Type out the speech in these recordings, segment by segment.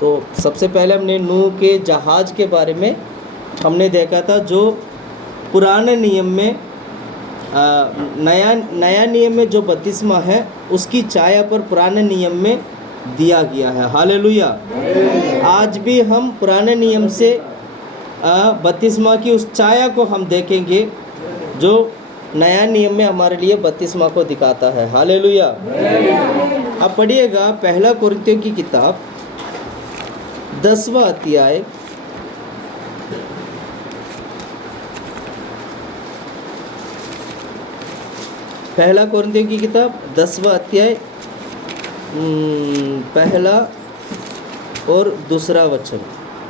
तो सबसे पहले हमने नूह के जहाज़ के बारे में हमने देखा था, जो पुराने नियम में नया नियम में जो बपतिस्मा है उसकी छाया पर पुराने नियम में दिया गया है। हालेलुया। आज भी हम पुराने नियम से बपतिस्मा की उस छाया को हम देखेंगे जो नया नियम में हमारे लिए बपतिस्मा को दिखाता है। हालेलुया। अब पढ़िएगा पहला कुरिन्थियों की किताब 10वां अध्याय, पहला कुरिन्थियों की किताब 10वां अध्याय पहला और दूसरा वचन।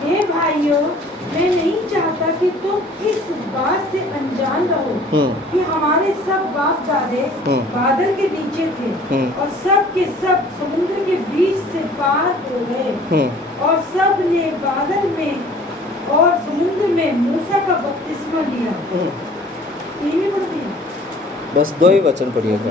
हे भाइयों, मैं नहीं चाहता कि तुम इस बात से अनजान रहो कि हमारे सब बाप दादे बादल के नीचे थे और सब के सब समुद्र के बीच से पार हो गए और सब ने बादल में और समुद्र में मूसा का बपतिस्मा लिया। तीन पढ़ दिया, बस 2 ही वचन पढ़िएगा।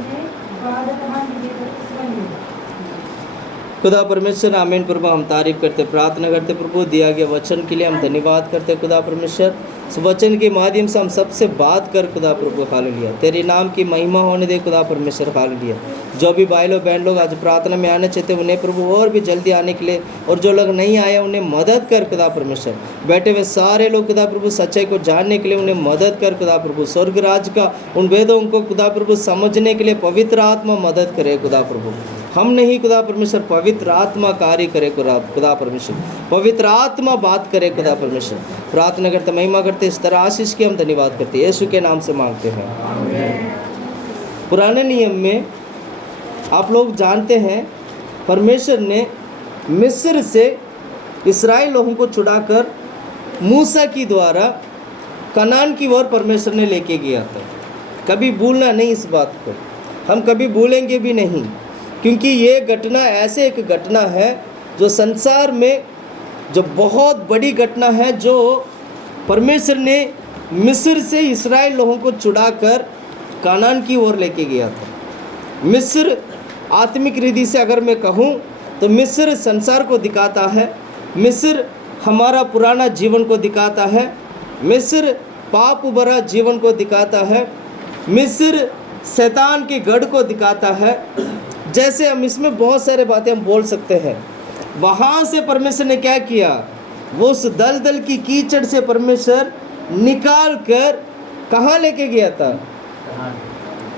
खुदा परमेश्वर, आमीन प्रभु, हम तारीफ करते प्रार्थना करते प्रभु दिया गया वचन के लिए हम धन्यवाद करते खुदा परमेश्वर। इस वचन के माध्यम से हम सबसे बात कर खुदा प्रभु। हालेलुया। तेरे नाम की महिमा होने दे खुदा परमेश्वर। हालेलुया। जो भी भाई लोग बहन लोग आज प्रार्थना में आने चाहते उन्हें प्रभु और भी जल्दी आने के लिए, और जो लोग नहीं आए उन्हें मदद कर खुदा परमेश्वर। बैठे हुए सारे लोग खुदा प्रभु सच्चाई को जानने के लिए उन्हें मदद कर खुदा प्रभु। स्वर्ग राज का उन वेदों को खुदा प्रभु समझने के लिए पवित्र आत्मा मदद करे खुदा प्रभु। हम नहीं खुदा परमेश्वर, पवित्र आत्मा कार्य करे खुदा परमेश्वर। पवित्र आत्मा बात करे खुदा परमेश्वर। प्रार्थना करते महिमा करते इस तरह आशीष की हम धन्यवाद करते यीशु के नाम से मांगते हैं। पुराने नियम में आप लोग जानते हैं परमेश्वर ने मिस्र से इस्राएल लोगों को छुड़ाकर मूसा की द्वारा कनान की ओर परमेश्वर ने लेके गया था। कभी भूलना नहीं इस बात को, हम कभी भूलेंगे भी नहीं, क्योंकि ये घटना ऐसे एक घटना है जो संसार में जो बहुत बड़ी घटना है, जो परमेश्वर ने मिस्र से इस्राएल लोगों को छुड़ाकर कनान की ओर लेके गया था। मिस्र आत्मिक रीति से अगर मैं कहूँ तो मिस्र संसार को दिखाता है, मिस्र हमारा पुराना जीवन को दिखाता है, मिस्र पाप भरा जीवन को दिखाता है, मिस्र शैतान के गढ़ को दिखाता है। जैसे हम इसमें बहुत सारे बातें हम बोल सकते हैं। वहाँ से परमेश्वर ने क्या किया, वो उस दलदल की कीचड़ से परमेश्वर निकाल कर कहाँ लेके गया था,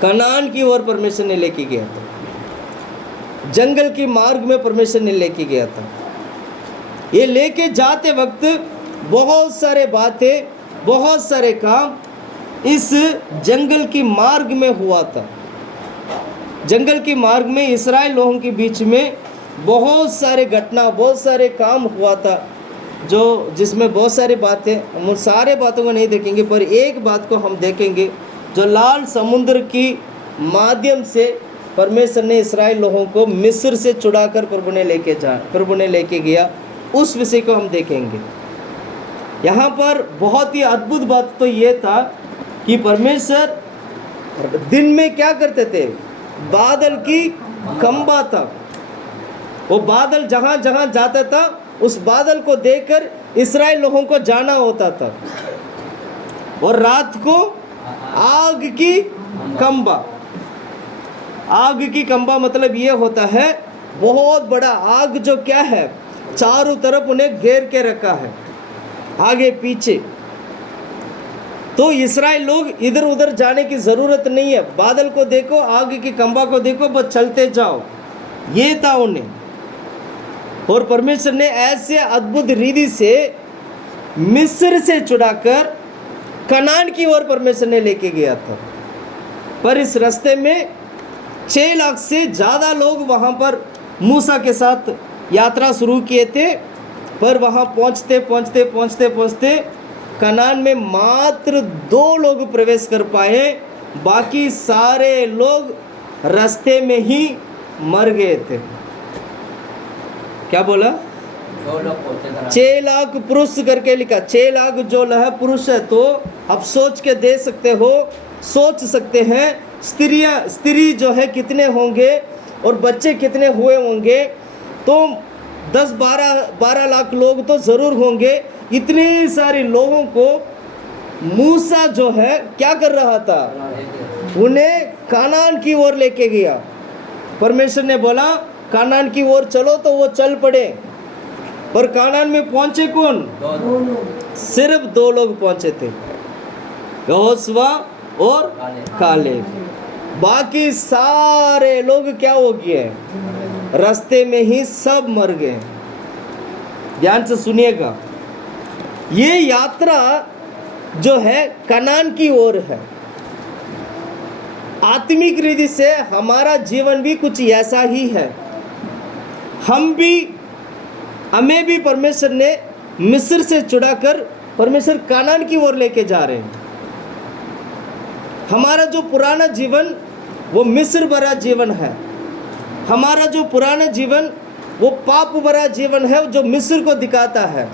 कनान की ओर परमेश्वर ने लेके गया था। जंगल के मार्ग में परमेश्वर ने लेके गया था। ये लेके जाते वक्त बहुत सारे बातें, बहुत सारे काम इस जंगल की मार्ग में हुआ था। जंगल के मार्ग में इस्राएल लोगों के बीच में बहुत सारे घटना, बहुत सारे काम हुआ था, जो जिसमें बहुत सारी बातें, हम उन सारे बातों को नहीं देखेंगे, पर एक बात को हम देखेंगे जो लाल समुद्र की माध्यम से परमेश्वर ने इस्राएल लोगों को मिस्र से छुड़ाकर प्रभु ने लेके गया, उस विषय को हम देखेंगे। यहाँ पर बहुत ही अद्भुत बात तो ये था कि परमेश्वर दिन में क्या करते थे, बादल की खंबा था, वो बादल जहाँ जहाँ जाता था उस बादल को देखकर इस्राएल लोगों को जाना होता था। और रात को आग की खंबा, आग की खंबा मतलब ये होता है बहुत बड़ा आग जो क्या है चारों तरफ उन्हें घेर के रखा है, आगे पीछे। तो इस्राएल लोग इधर उधर जाने की ज़रूरत नहीं है, बादल को देखो, आग की खंबा को देखो, बस चलते जाओ, ये था उन्हें। और परमेश्वर ने ऐसे अद्भुत रीति से मिस्र से छुड़ाकर कनान की ओर परमेश्वर ने लेके गया था। पर इस रास्ते में 6 लाख से ज़्यादा लोग वहाँ पर मूसा के साथ यात्रा शुरू किए थे, पर वहाँ पहुँचते पहुँचते पहुँचते पहुँचते कनान में मात्र 2 लोग प्रवेश कर पाए, बाकी सारे लोग रास्ते में ही मर गए थे। क्या बोला? 6 लाख पुरुष करके लिखा, 6 लाख जो है पुरुष है। तो आप सोच के दे सकते हो, सोच सकते हैं स्त्री जो है कितने होंगे और बच्चे कितने हुए होंगे। तो 10-12 लाख लोग तो ज़रूर होंगे। इतने सारे लोगों को मूसा जो है क्या कर रहा था, उन्हें कानान की ओर लेके गया। परमेश्वर ने बोला कानान की ओर चलो, तो वो चल पड़े। पर कानान में पहुंचे कौन? सिर्फ 2 लोग पहुंचे थे, यहोशुआ और कालेब। बाकी सारे लोग क्या हो गए, रास्ते में ही सब मर गए। ध्यान से सुनिएगा, ये यात्रा जो है कनान की ओर है। आत्मिक रीति से हमारा जीवन भी कुछ ऐसा ही है। हमें भी परमेश्वर ने मिस्र से छुड़ाकर परमेश्वर कनान की ओर लेके जा रहे हैं। हमारा जो पुराना जीवन वो मिस्र भरा जीवन है। हमारा जो पुराना जीवन वो पाप भरा जीवन है, जो मिस्र को दिखाता है।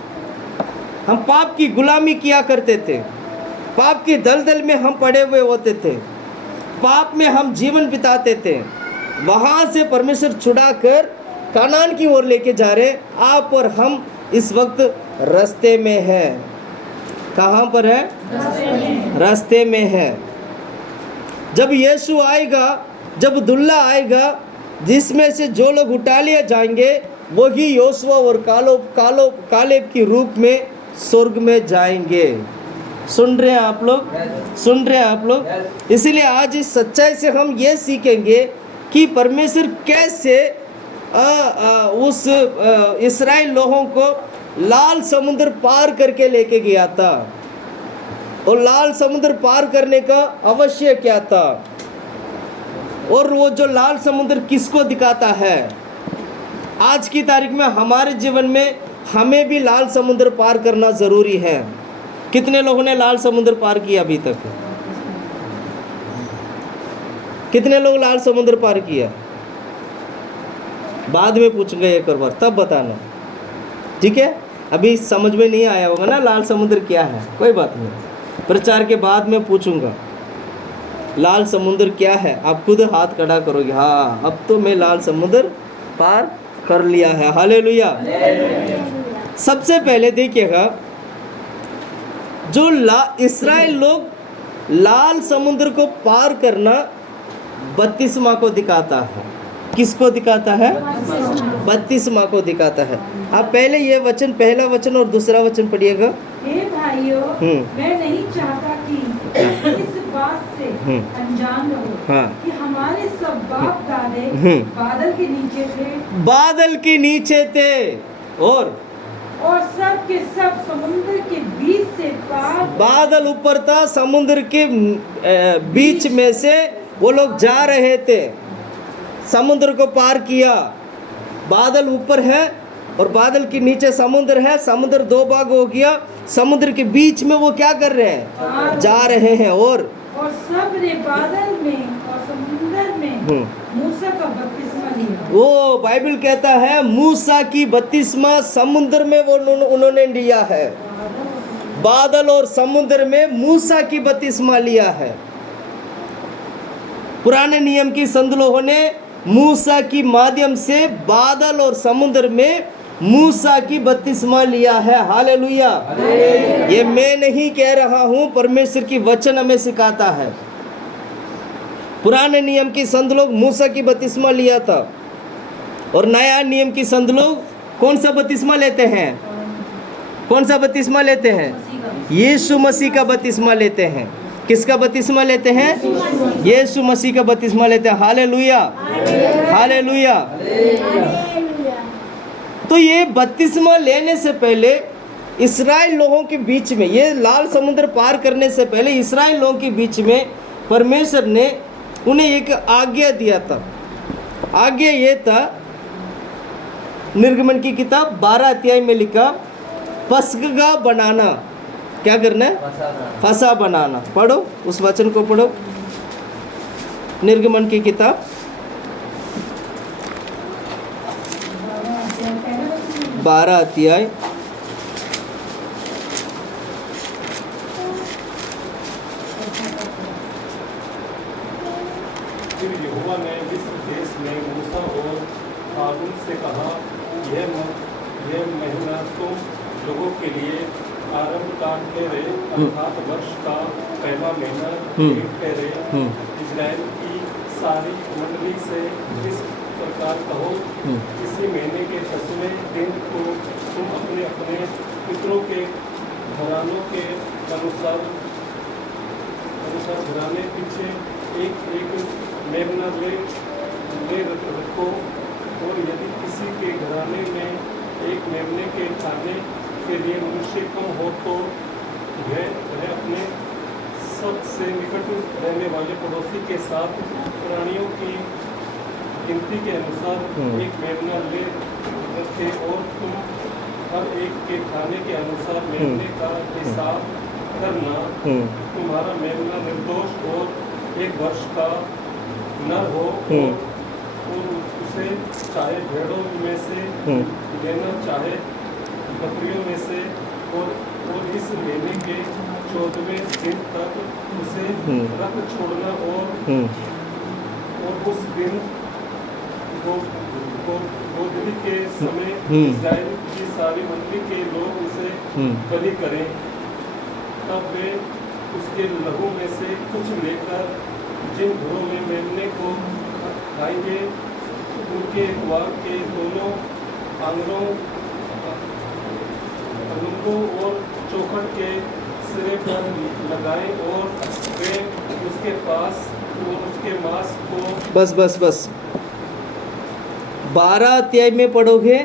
हम पाप की गुलामी किया करते थे, पाप की दलदल में हम पड़े हुए होते थे, पाप में हम जीवन बिताते थे। वहाँ से परमेश्वर छुड़ाकर कनान की ओर लेके जा रहे। आप और हम इस वक्त रास्ते में हैं। कहाँ पर है? रास्ते में है। जब यीशु आएगा, जब दुल्ला आएगा, जिसमें से जो लोग उठा लिए जाएंगे वही योशुआ और कालेब की रूप में स्वर्ग में जाएंगे। सुन रहे हैं आप लोग? सुन रहे हैं आप लोग? इसीलिए आज इस सच्चाई से हम ये सीखेंगे कि परमेश्वर कैसे उस इस्राएल लोगों को लाल समुद्र पार करके लेके गया था, और लाल समुद्र पार करने का अवश्य क्या था, और वो जो लाल समुद्र किसको दिखाता है। आज की तारीख में हमारे जीवन में हमें भी लाल समुद्र पार करना ज़रूरी है। कितने लोगों ने लाल समुद्र पार किया अभी तक? कितने लोग लाल समुद्र पार किया? बाद में पूछूंगा एक और बार, तब बताना, ठीक है? अभी समझ में नहीं आया होगा ना लाल समुद्र क्या है, कोई बात नहीं, प्रचार के बाद में पूछूंगा लाल समुद्र क्या है। आप खुद हाथ खड़ा करोगे, हाँ अब तो मैं लाल समुद्र पार कर लिया है। हालेलुया। सबसे पहले देखिएगा, जो इस्राएल लोग लाल समुद्र को पार करना बपतिस्मा को दिखाता है। किसको दिखाता है? बपतिस्मा को दिखाता है। आप पहले ये वचन, पहला वचन और दूसरा वचन पढ़िएगा। हे भाइयों, मैं नहीं चाहता कि इस बात से अनजान रहो कि हमारे सब बाप दादे बादल के नीचे थे। बादल के नीचे थे, और सब के सब समुद्र के बीच से पार। बादल ऊपर था, समुद्र के बीच में से वो लोग जा रहे थे, समुद्र को पार किया। बादल ऊपर है और बादल के नीचे समुद्र है। समुद्र 2 भाग हो गया, समुद्र के बीच में वो क्या कर रहे हैं? जा रहे हैं। और सब ने बादल में और समुद्र में मूसा का बपतिस्मा लिया। वो बाइबल कहता है मूसा की बपतिस्मा समुद्र में वो उन्होंने लिया है। बादल और समुद्र में मूसा की बपतिस्मा लिया है। पुराने नियम की संत लोगों ने मूसा की माध्यम से बादल और समुद्र में मूसा की बपतिस्मा लिया है। हालेलुया। ये मैं नहीं कह रहा हूं, परमेश्वर की वचन हमें सिखाता है। पुराने नियम की संत लोग मूसा की बपतिस्मा लिया था, और नया नियम की संत लोग कौन सा बपतिस्मा लेते हैं? कौन सा बपतिस्मा लेते हैं? यीशु मसीह का बपतिस्मा लेते हैं। किसका बपतिस्मा लेते हैं? यीशु मसीह का बपतिस्मा लेते हैं। Hallelujah, hallelujah. तो ये बपतिस्मा लेने से पहले इस्राएल लोगों के बीच में, ये लाल समुद्र पार करने से पहले इस्राएल लोगों के बीच में परमेश्वर ने उन्हें एक आज्ञा दिया था। आज्ञा ये था, निर्गमन की किताब 12 अध्याय में लिखा, पसगा बनाना। क्या करना है? फसा बनाना। पढ़ो, उस वचन को पढ़ो। निर्गमन की किताब 12 अध्याय फिर यहोवा ने मिस्र देश में मूसा और हारून से कहा, यह मत ये महीना तुम लोगों के लिए आरंभ का ठहरे, अर्थात वर्ष का पहला महीना ठहरे। इजराइल की सारी मंडली से इस प्रकार कहो, इसी महीने के 10वें दिन को तुम अपने अपने पितरों के घरानों के अनुसार घराने पीछे एक एक मेमना ले रखो। और यदि किसी के घराने में एक मेमने के खाने के लिए मनुष्य कम हो तो वह अपने सबसे निकट रहने वाले पड़ोसी के साथ प्राणियों की गिनती के अनुसार एक मेमना ले रखे, और तुम हर एक के खाने के अनुसार मेमने का हिसाब करना। तुम्हारा मेमना निर्दोष और 1 वर्ष का नर हो, और उसे चाहे भेड़ों में से लेना चाहे बकरियों में से, और इस महीने के 14वें दिन तक उसे रख छोड़ना। और उस दिन गोधूली के समय इस्राएल की सारी मंडली के लोग उसे बलि करें। तब वे उसके लहू में से कुछ लेकर जिन घरों में मेमने को खाएंगे, उनके द्वार के दोनों आंगनों और चौखट के सिरे पर लगाएं, और वे उसके पास और उसके मांस को बस 12 अध्याय में पढ़ोगे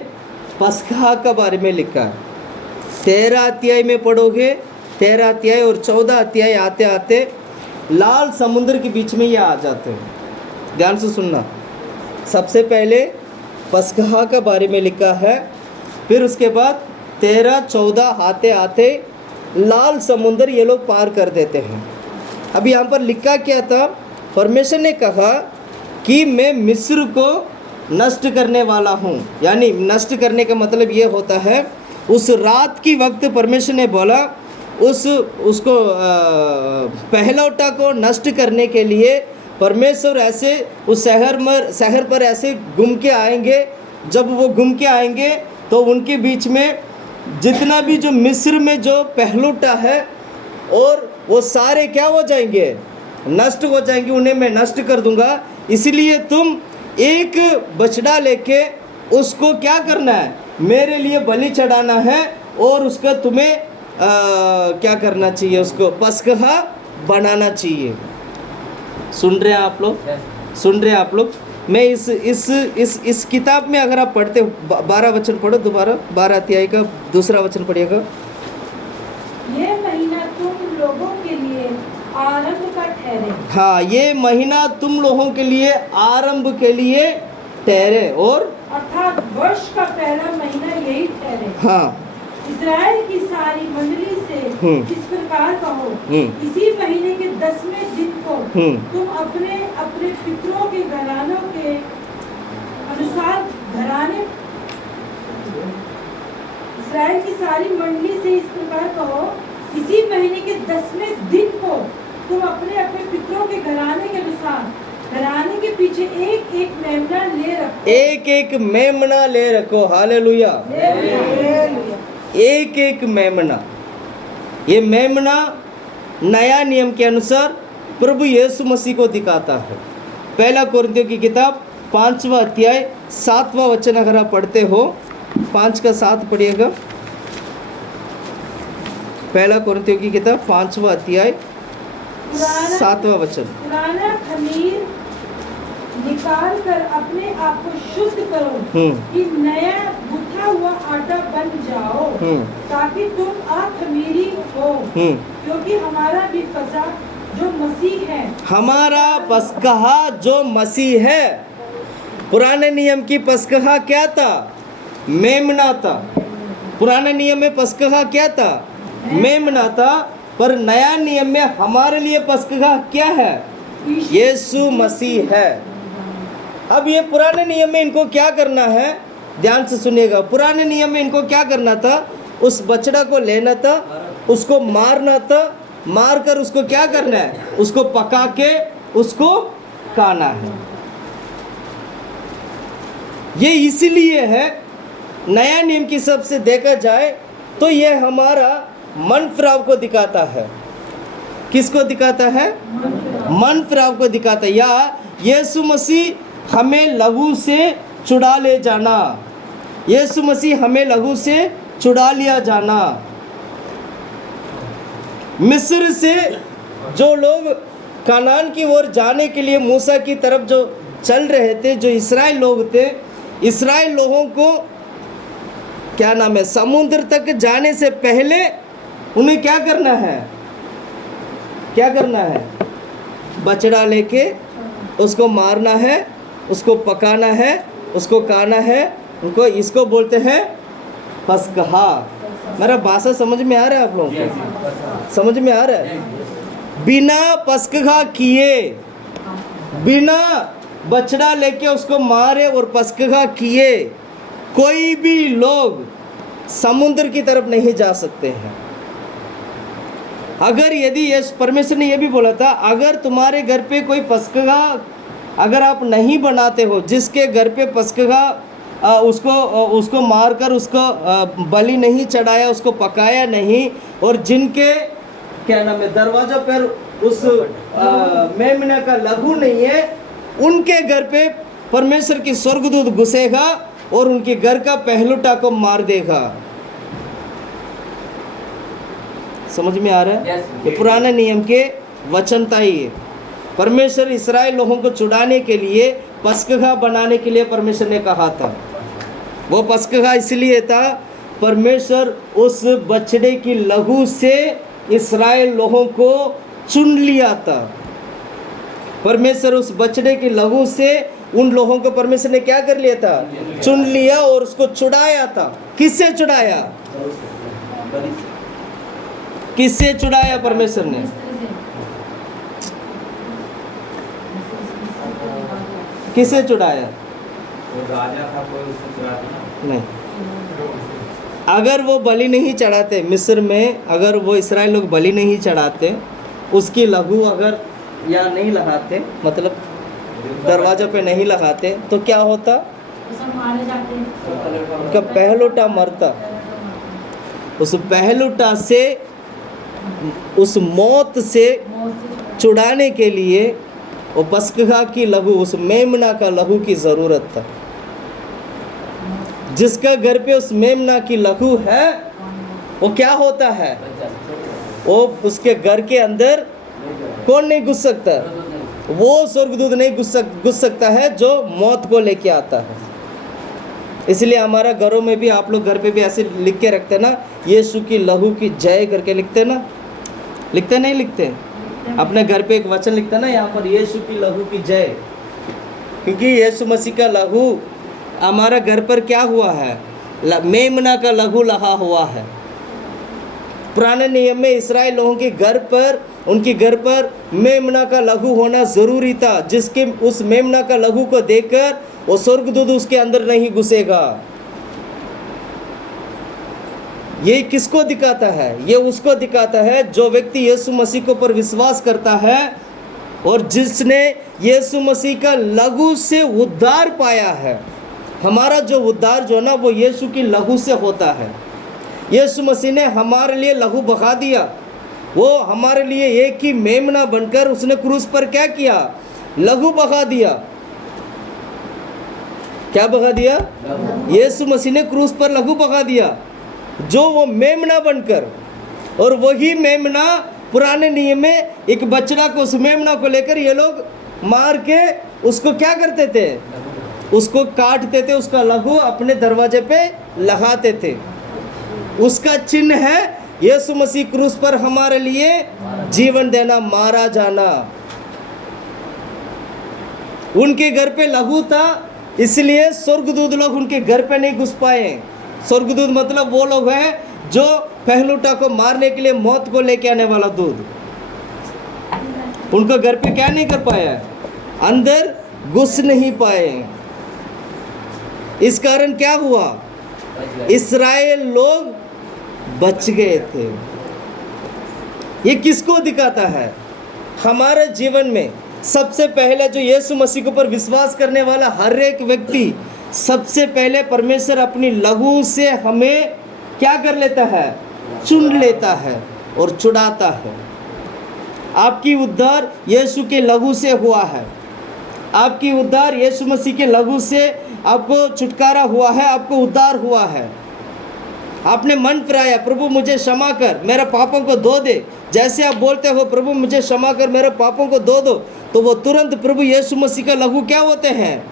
पस्खा का बारे में लिखा है। 13 अध्याय में पढ़ोगे, 13 अध्याय और 14 अध्याय आते आते लाल समुद्र के बीच में ये आ जाते हैं। ध्यान से सुनना, सबसे पहले पस्खा का बारे में लिखा है, फिर उसके बाद 13-14 आते आते लाल समुद्र ये लोग पार कर देते हैं। अब यहाँ पर लिखा क्या था? परमेश्वर ने कहा कि मैं मिस्र को नष्ट करने वाला हूँ। यानी नष्ट करने का मतलब ये होता है, उस रात की वक्त परमेश्वर ने बोला उसको पहलौठा को नष्ट करने के लिए परमेश्वर ऐसे उस शहर पर ऐसे घूम के आएंगे। जब वो घूम के आएंगे तो उनके बीच में जितना भी जो मिस्र में जो पहलौठा है, और वो सारे क्या हो जाएंगे? नष्ट हो जाएंगे, उन्हें मैं नष्ट कर दूंगा। इसीलिए तुम एक बछड़ा लेके उसको क्या करना है? मेरे लिए बलि चढ़ाना है, और उसका तुम्हें क्या करना चाहिए? उसको पस्खा बनाना चाहिए। सुन रहे हैं आप लोग? सुन रहे हैं आप लोग? मैं इस किताब में अगर आप पढ़ते हो, 12 वचन पढ़ो दोबारा, 12 अध्याय का दूसरा वचन पढ़िएगा। ये महीना तुम लोगों के लिए आरंभ का ठहरे। हाँ, ये महीना तुम लोगों के लिए आरंभ के लिए ठहरे, और अर्थात वर्ष का पहला महीना यही ठहरे। हाँ, इस्राएल की सारी मंडली से इस प्रकार कहो, इसी महीने के 10वें दिन को तुम अपने अपने पितरों के घरानों के अनुसार घराने। इस्राएल की सारी मंडली से इस प्रकार कहो, इसी महीने के 10वें दिन को तुम अपने अपने पितरों के घराने के अनुसार घराने के पीछे एक एक मेमना ले रखो। एक एक मेमना ले रखो। हालेलुया। एक एक मेमना। ये मेमना नया नियम के अनुसार प्रभु यीशु मसीह को दिखाता है। पहला कोरिन्थियों की किताब 5वां अध्याय 7वां वचन अगर आप पढ़ते हो, 5 का 7 पढ़िएगा। पहला कोरिन्थियों की किताब 5वां अध्याय 7वां वचन। पुराना खमीर निकाल कर अपने आप को शुद्ध करो कि नया गुथा हुआ आटा बन जाओ, ताकि तुम अखमीरी हो, क्योंकि हमारा भी फसह जो मसीह है। हमारा पस्खा जो मसीह है। पुराने नियम की पस्खा क्या था? मेमना था। पुराने नियम में पस्खा क्या था? मेमना था। पर नया नियम में हमारे लिए पस्खा क्या है? यीशु मसीह है। अब ये पुराने नियम में इनको क्या करना है? ध्यान से सुनिएगा। पुराने नियम में इनको क्या करना था? उस बछड़ा को लेना था, उसको मारना था, मार कर उसको क्या करना है? उसको पका के उसको खाना है। ये इसलिए है, नया नियम की हिसाब से देखा जाए तो ये हमारा मन फिराव को दिखाता है। किसको दिखाता है? मन फिराव को दिखाता है। या यीशु मसीह हमें लहू से छुड़ा ले जाना, यीशु मसीह हमें लहू से छुड़ा लिया जाना। मिस्र से जो लोग कनान की ओर जाने के लिए मूसा की तरफ जो चल रहे थे, जो इस्राएल लोग थे, इस्राएल लोगों को क्या नाम है, समुद्र तक जाने से पहले उन्हें क्या करना है? क्या करना है? बछड़ा लेके उसको मारना है, उसको पकाना है, उसको खाना है। उनको इसको बोलते हैं पस्कहा। मेरा भाषा समझ में आ रहा है? आप लोगों को समझ में आ रहा है? बिना पस्कहा किए, बिना बछड़ा लेके उसको मारे और पस्कहा किए कोई भी लोग समुद्र की तरफ नहीं जा सकते हैं। अगर यदि यस परमेश्वर ने यह भी बोला था, अगर तुम्हारे घर पे कोई पस्कहा अगर आप नहीं बनाते हो, जिसके घर पे पस्कहा उसको मारकर उसको बलि नहीं चढ़ाया, उसको पकाया नहीं, और जिनके क्या नाम है दरवाजा पर उस मेमना का लहू नहीं है, उनके घर पे परमेश्वर की स्वर्गदूत घुसेगा और उनके घर का पहलुटा को मार देगा। समझ में आ रहा है? ये पुराने नियम के वचन था। ये परमेश्वर इस्राएल लोगों को छुड़ाने के लिए पस्कहा बनाने के लिए परमेश्वर ने कहा था। वो पस्कहा इसलिए था, परमेश्वर उस बछड़े की लहू से इस्राएल लोगों को चुन लिया था। परमेश्वर उस बछड़े की लहू से उन लोगों को परमेश्वर ने क्या कर लिया था? चुन लिया और उसको छुड़ाया था। किससे छुड़ाया? किससे छुड़ाया परमेश्वर ने? किससे छुड़ाया? राजा था कोई, उससे छुड़ाते नहीं। अगर वो बलि नहीं चढ़ाते मिस्र में, अगर वो इस्राएल लोग बलि नहीं चढ़ाते, उसकी लहू अगर यहाँ नहीं लगाते, मतलब दरवाजा पे नहीं लगाते, तो क्या होता? उनका पहलुटा मरता। उस पहलुटा से, उस मौत से छुड़ाने के लिए वो पस्कहा की लहू, उस मेमना का लहू की ज़रूरत था। जिसका घर पे उस मेमना की लहू है, वो क्या होता है? वो उसके घर के अंदर कौन नहीं घुस सकता? वो स्वर्गदूत नहीं घुस सकता है जो मौत को लेके आता है। इसलिए हमारा घरों में भी, आप लोग घर पे भी ऐसे लिख के रखते ना, यीशु की लहू की जय करके लिखते ना? लिखते नहीं लिखते? अपने घर पे एक वचन लिखता ना, यहाँ पर यीशु की लहू की जय, क्योंकि यीशु मसीह का लहू हमारा घर पर क्या हुआ है? मेमना का लहू लगा हुआ है। पुराने नियम में इस्राएल लोगों के घर पर, उनके घर पर मेमना का लहू होना ज़रूरी था, जिसके उस मेमना का लहू को देखकर वो स्वर्गदूत उसके अंदर नहीं घुसेगा। ये किसको दिखाता है? ये उसको दिखाता है जो व्यक्ति यीशु मसीह के ऊपर विश्वास करता है और जिसने यीशु मसीह का लहू से उद्धार पाया है। हमारा जो उद्धार जो ना, वो यीशु की लहू से होता है। यीशु मसीह ने हमारे लिए लहू बहा दिया। वो हमारे लिए एक ही मेमना बनकर उसने क्रूस पर क्या किया? लहू बहा दिया। क्या बहा दिया? यीशु मसीह ने क्रूस पर लहू बहा दिया, जो वो मेमना बनकर, और वही मेमना पुराने नियम में एक बछड़ा को, उस मेमना को लेकर ये लोग मार के उसको क्या करते थे? उसको काटते थे, उसका लहू अपने दरवाजे पे लगाते थे। उसका चिन्ह है यीशु मसीह क्रूस पर हमारे लिए जीवन देना, मारा जाना। उनके घर पे लहू था, इसलिए स्वर्गदूत लोग उनके घर पे नहीं घुस पाए। स्वर्गदूत मतलब वो लोग हैं जो पहलुटा को मारने के लिए मौत को लेके आने वाला दूत। उनको घर पे क्या नहीं कर पाया? अंदर घुस नहीं पाए। इस कारण क्या हुआ? इस्राएल लोग बच गए थे। ये किसको दिखाता है? हमारे जीवन में सबसे पहले जो यीशु मसीह के ऊपर विश्वास करने वाला हर एक व्यक्ति सबसे पहले परमेश्वर अपनी लहू से हमें क्या कर लेता है? चुन लेता है और छुड़ाता है। आपकी उद्धार यीशु के लहू से हुआ है। आपकी उद्धार यीशु मसीह के लहू से आपको छुटकारा हुआ है, आपको उद्धार हुआ है। आपने मन फिराया, प्रभु मुझे क्षमा कर, मेरे पापों को धो दे। जैसे आप बोलते हो प्रभु मुझे क्षमा कर, मेरे पापों को धो दो, तो वो तुरंत प्रभु यीशु मसीह का लहू क्या होते हैं?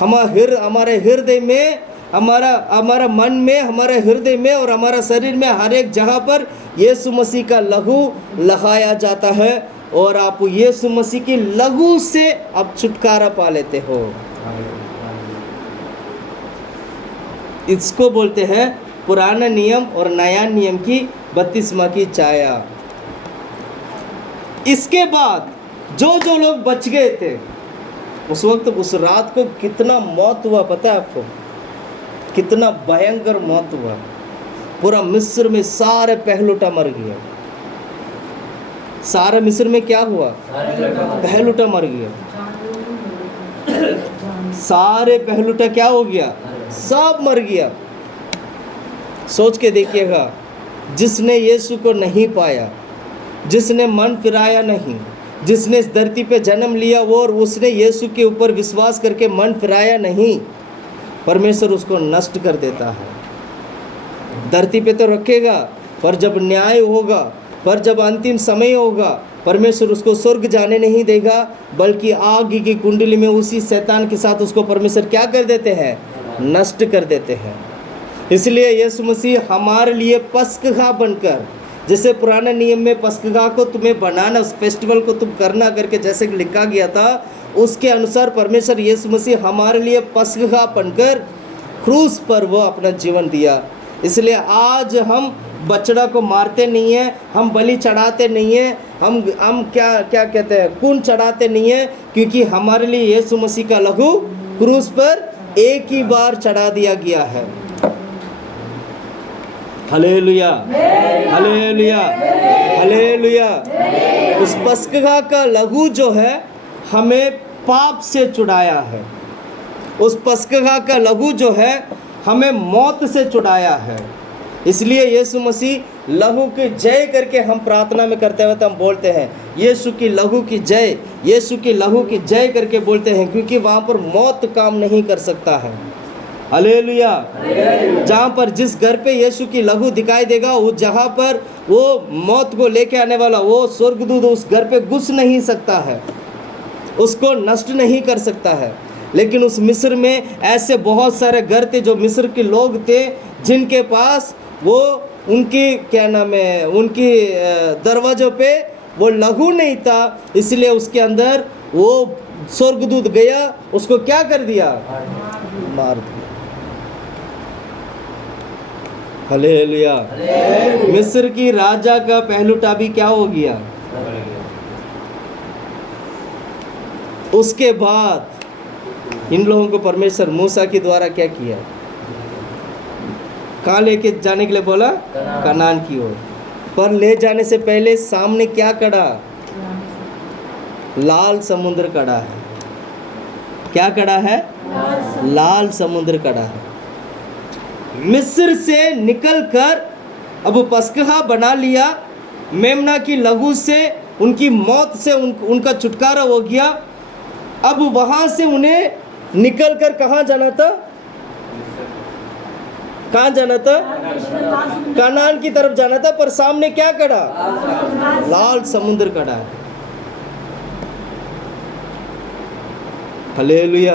हमारे हृदय में, हमारा मन में, हमारे हृदय में और हमारा शरीर में हर एक जगह पर यीशु मसीह का लहू लगाया जाता है और आप यीशु मसीह के लहू से आप छुटकारा पा लेते हो। इसको बोलते हैं पुराना नियम और नया नियम की बपतिस्मा की छाया। इसके बाद जो लोग बच गए थे, उस वक्त उस रात को कितना मौत हुआ पता है आपको? कितना भयंकर मौत हुआ। पूरा मिस्र में सारे पहलुटा मर गया। सारे मिस्र में क्या हुआ? पहलुटा मर गया। सारे पहलुटा क्या हो गया? सब मर गया। सोच के देखिएगा, जिसने यीशु को नहीं पाया, जिसने मन फिराया नहीं, जिसने इस धरती पे जन्म लिया वो और उसने यीशु के ऊपर विश्वास करके मन फिराया नहीं, परमेश्वर उसको नष्ट कर देता है। धरती पे तो रखेगा, पर जब न्याय होगा, पर जब अंतिम समय होगा, परमेश्वर उसको स्वर्ग जाने नहीं देगा, बल्कि आग की कुंडली में उसी शैतान के साथ उसको परमेश्वर क्या कर देते हैं? नष्ट कर देते हैं। इसलिए यीशु मसीह हमारे लिए पस्कगा बनकर, जैसे पुराने नियम में पस्कगा को तुम्हें बनाना, उस फेस्टिवल को तुम करना करके जैसे लिखा गया था, उसके अनुसार परमेश्वर यीशु मसीह हमारे लिए पस्कगा बनकर क्रूस पर वो अपना जीवन दिया। इसलिए आज हम बछड़ा को मारते नहीं हैं, हम बलि चढ़ाते नहीं हैं, हम क्या कहते हैं, खून चढ़ाते नहीं हैं, क्योंकि हमारे लिए यीशु मसीह का लहू क्रूस पर एक ही बार चढ़ा दिया गया है। Hallelujah, hallelujah, hallelujah. उस पस्कगा का लहू जो है हमें पाप से छुड़ाया है। उस पस्कगा का लहू जो है हमें मौत से छुड़ाया है। इसलिए यीशु मसीह लहू की जय करके हम प्रार्थना में करते हुए हम बोलते हैं यीशु की लहू की जय, यीशु की लहू की जय करके बोलते हैं, क्योंकि वहाँ पर मौत काम नहीं कर सकता है। हालेलुया। जहाँ पर जिस घर पे यीशु की लहू दिखाई देगा, उस जगह पर वो मौत को लेके आने वाला वो स्वर्गदूत उस घर पे घुस नहीं सकता है, उसको नष्ट नहीं कर सकता है। लेकिन उस मिस्र में ऐसे बहुत सारे घर थे, जो मिस्र के लोग थे, जिनके पास वो उनकी क्या नाम है, उनकी दरवाजों पे वो लहू नहीं था। इसलिए उसके अंदर वो स्वर्गदूत गया, उसको क्या कर दिया? मार दिया। हालेलुया। मिस्र की राजा का पहलुटा भी क्या हो गया? उसके बाद इन लोगों को परमेश्वर मूसा के द्वारा क्या किया? कहाँ लेके जाने के लिए बोला? कनान की ओर। पर ले जाने से पहले सामने क्या खड़ा? लाल समुद्र खड़ा है। क्या खड़ा है? लाल समुद्र खड़ा है। मिस्र से निकलकर अब पस्कहा बना लिया, मेमना की लहू से उनकी मौत से उनका छुटकारा हो गया। अब वहां से उन्हें निकलकर कहाँ जाना था? कहाँ जाना था? कनान की तरफ जाना था। पर सामने क्या खड़ा? लाल समुद्र खड़ा है। हालेलुया।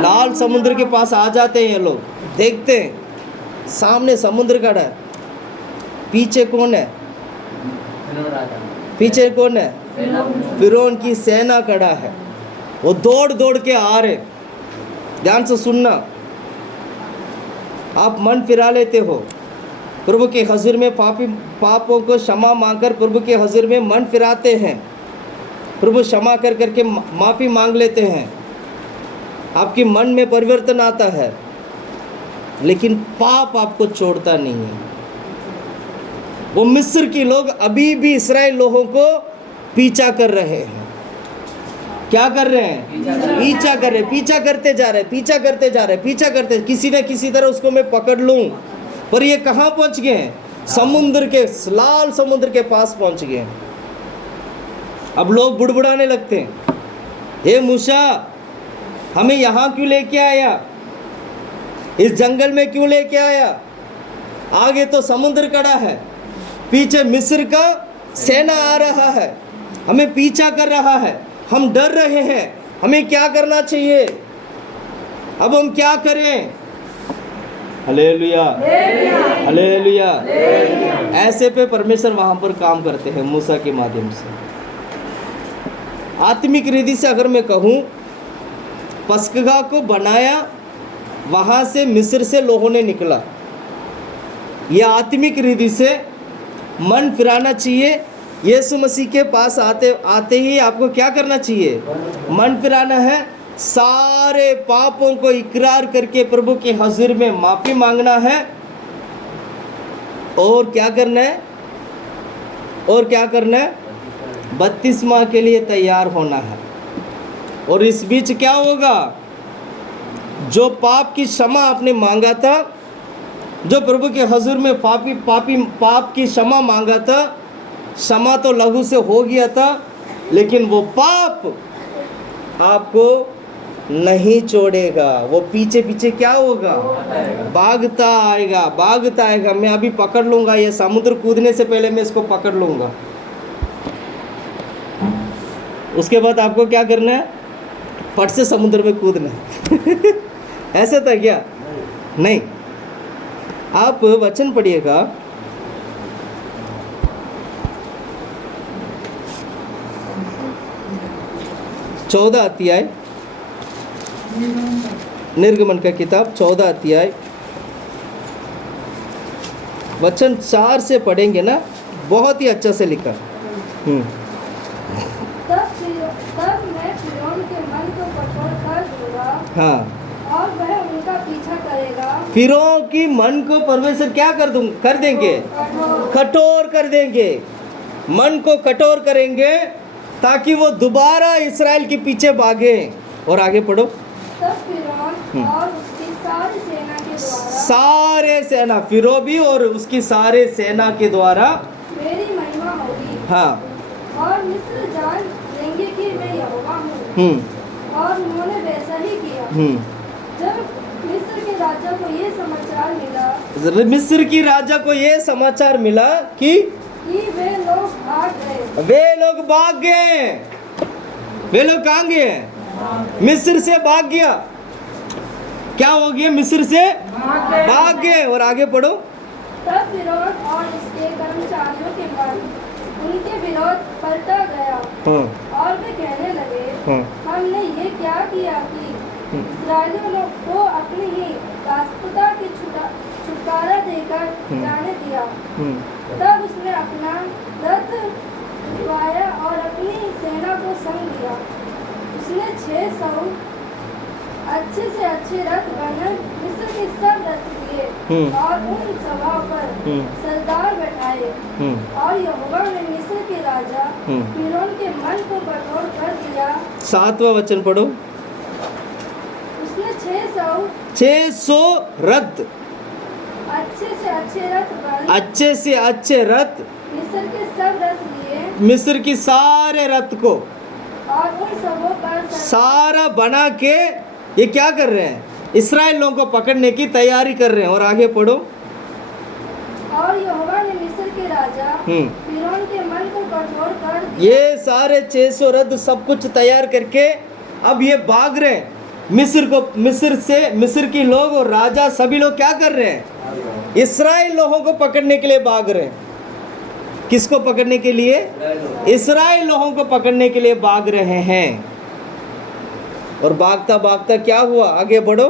लाल समुद्र के पास आ जाते हैं ये लोग, देखते हैं सामने समुद्र खड़ा है, पीछे कौन है? पीछे कौन है? फिरौन की सेना खड़ा है। वो दौड़ दौड़ के आ रहे। ध्यान से सुनना, आप मन फिरा लेते हो, प्रभु के हज़ूर में पापों को क्षमा मांगकर प्रभु के हज़ूर में मन फिराते हैं, प्रभु क्षमा कर करके माफ़ी मांग लेते हैं, आपके मन में परिवर्तन आता है, लेकिन पाप आपको छोड़ता नहीं है। वो मिस्र के लोग अभी भी इस्राएल लोगों को पीछा कर रहे हैं। क्या कर रहे हैं? पीछा कर रहे, पीछा करते जा रहे, पीछा करते जा रहे, पीछा करते, किसी न किसी तरह उसको मैं पकड़ लूं। पर ये कहाँ पहुंच गए हैं? समुद्र के, लाल समुद्र के पास पहुंच गए। अब लोग बुड़बुड़ाने लगते हैं, हे मूसा हमें यहाँ क्यों लेके आया, इस जंगल में क्यों लेके आया? आगे तो समुद्र खड़ा है, पीछे मिस्र का सेना आ रहा है, हमें पीछा कर रहा है, हम डर रहे हैं, हमें क्या करना चाहिए? अब हम क्या करें? Hallelujah, hallelujah. ऐसे पे परमेश्वर वहाँ पर काम करते हैं मूसा के माध्यम से। आत्मिक रीति से अगर मैं कहूँ, पस्कगा को बनाया वहाँ से, मिस्र से लोगों ने निकला। यह आत्मिक रीति से मन फिराना चाहिए। यीशु मसीह के पास आते ही आपको क्या करना चाहिए? मन फिराना है। सारे पापों को इकरार करके प्रभु के हज़ूर में माफ़ी मांगना है। और क्या करना है? और क्या करना है? बपतिस्मा के लिए तैयार होना है। और इस बीच क्या होगा? जो पाप की क्षमा आपने मांगा था, जो प्रभु के हज़ूर में पाप की क्षमा मांगा था, क्षमा तो लहू से हो गया था, लेकिन वो पाप आपको नहीं छोड़ेगा। वो पीछे पीछे क्या होगा? भागता आएगा, भागता आएगा। मैं अभी पकड़ लूँगा, ये समुद्र कूदने से पहले मैं इसको पकड़ लूँगा। उसके बाद आपको क्या करना है? फट से समुद्र में कूदना है। ऐसा था क्या? नहीं। आप वचन पढ़िएगा, चौदह अध्याय, निर्गमन का किताब 14 अध्याय वचन 4 से पढ़ेंगे ना, बहुत ही अच्छा से लिखा। तब मैं फिरौन के मन को कठोर कर दूंगा, हाँ, और वह उनका पीछा करेगा। फिरौन की मन को परमेश्वर क्या कर देंगे? कठोर कर देंगे। मन को कठोर करेंगे ताकि वो दोबारा इस्राएल के पीछे भागे। और आगे पढ़ो। तब फिरौन और उसकी सारी सेना के द्वारा, सारे सेना, फिरौन भी और उसकी सारे सेना के द्वारा मेरी महिमा होगी। हाँ, और मिस्र जान लेंगे कि मैं यहोवा हूँ। और उन्होंने वैसा ही किया। जब मिस्र के राजा को ये समाचार मिला, मिस्र की राजा को ये समाचार मिला कि वे लोग भाग गए। वे लोग भाग गए। वे लोग कहाँ गए? मिस्र से भाग गया। क्या हो गया? मिस्र से भाग गए। और आगे पढ़ो। तब फिरौन और उसके कर्मचारियों के मन उनके विरोध पलटा गया। और वे कहने लगे, हमने ये क्या किया कि इस्राएलियों को अपनी ही दासता की छुटकारा देकर जाने दिया। तब उसने अपना रथ उठवाया और अपनी सेना को संग लिया। उसने 600 अच्छे से अच्छे रथ बने मिस्र के सब रथ किए और उन सभा पर सरदार बैठाए। और यहोवा ने मिस्र के राजा फिरौन के मन को कठोर कर दिया। 7वां वचन पढ़ो। उसने 600 रथ, अच्छे से अच्छे रथ मिस्र के सब रथ लिए, मिस्र की सारे रथ को और उन सबों पर सारा बना के ये क्या कर रहे हैं? इस्राएल लोगों को पकड़ने की तैयारी कर रहे हैं। और आगे पढ़ो। और यहोवा ने मिस्र के राजा फिरौन के मन को कठोर कर दिया। ये सारे 600 रथ सब कुछ तैयार करके अब ये भाग रहे हैं मिस्र की लोग और राजा सभी लोग क्या कर रहे हैं? इस्राएल लोगों को पकड़ने के लिए भाग रहे हैं। किसको पकड़ने के लिए? इस्राएल लोगों को पकड़ने के लिए भाग रहे हैं। और भागता भागता क्या हुआ? आगे बढ़ो।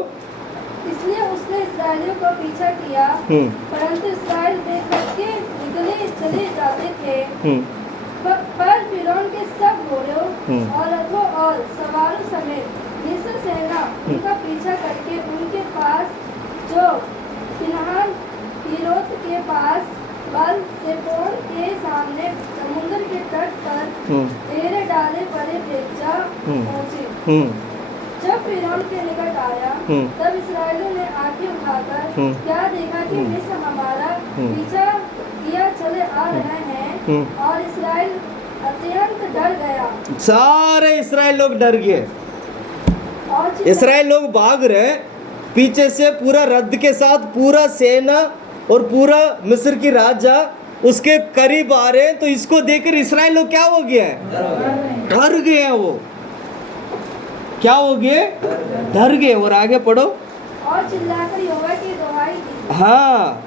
इसलिए उसने इस्राएलियों को पीछा किया, परंतु इस्राएल बेखटके निकले चले जाते थे। पर फिरौन के सब घोड़ों और रथों और सवारों समेत मिस्र सेना उनका पीछा करके उनके पास जो फिनहान हिरोत के पास बल सेपोन के सामने समुद्र के तट पर ढेरे डाले पड़े भेजा पहुँचे। जब फिरौन के निकट आया तब इस्राएलियों ने आंखें उठाकर क्या देखा कि मिस्र हमारा पीछा किया चले आ रहे हैं, और इस्राएल अत्यंत डर गया। सारे इस्राएल लोग डर गए, और इस्राएल लोग भाग रहे पीछे से, पूरा रद्द के साथ पूरा सेना और पूरा मिस्र की राजा उसके करीब आ रहे हैं। तो इसको देखकर इस्राएल लोग क्या हो गया है? डर गए हैं। वो क्या हो गए? डर गए। और आगे पढ़ो। और चिल्लाकर यहोवा की दुहाई दी। हाँ,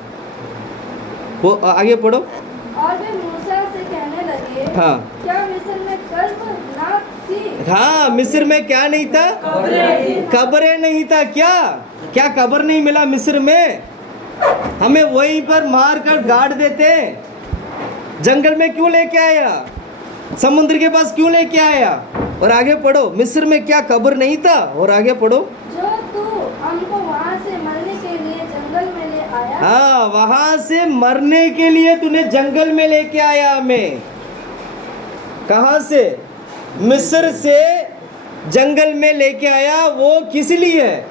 वो आगे पढ़ो। और वे मूसा से कहने लगे, हाँ, क्या मिस्र में कल्प ना थी? हाँ, मिस्र में क्या नहीं था? कब्रें नहीं था। क्या कब्र नहीं मिला मिस्र में? हमें वहीं पर मार कर गाड़ देते। जंगल में क्यों लेके आया? समुद्र के पास क्यों लेके आया? और आगे पढ़ो। मिस्र में क्या कब्र नहीं था? और आगे पढ़ो। जो तू हमको वहाँ से मरने के लिए जंगल में ले आया। हाँ, वहां से मरने के लिए तूने जंगल में लेके आया हमें। कहां से? मिस्र से जंगल में लेके आया। वो किस लिए?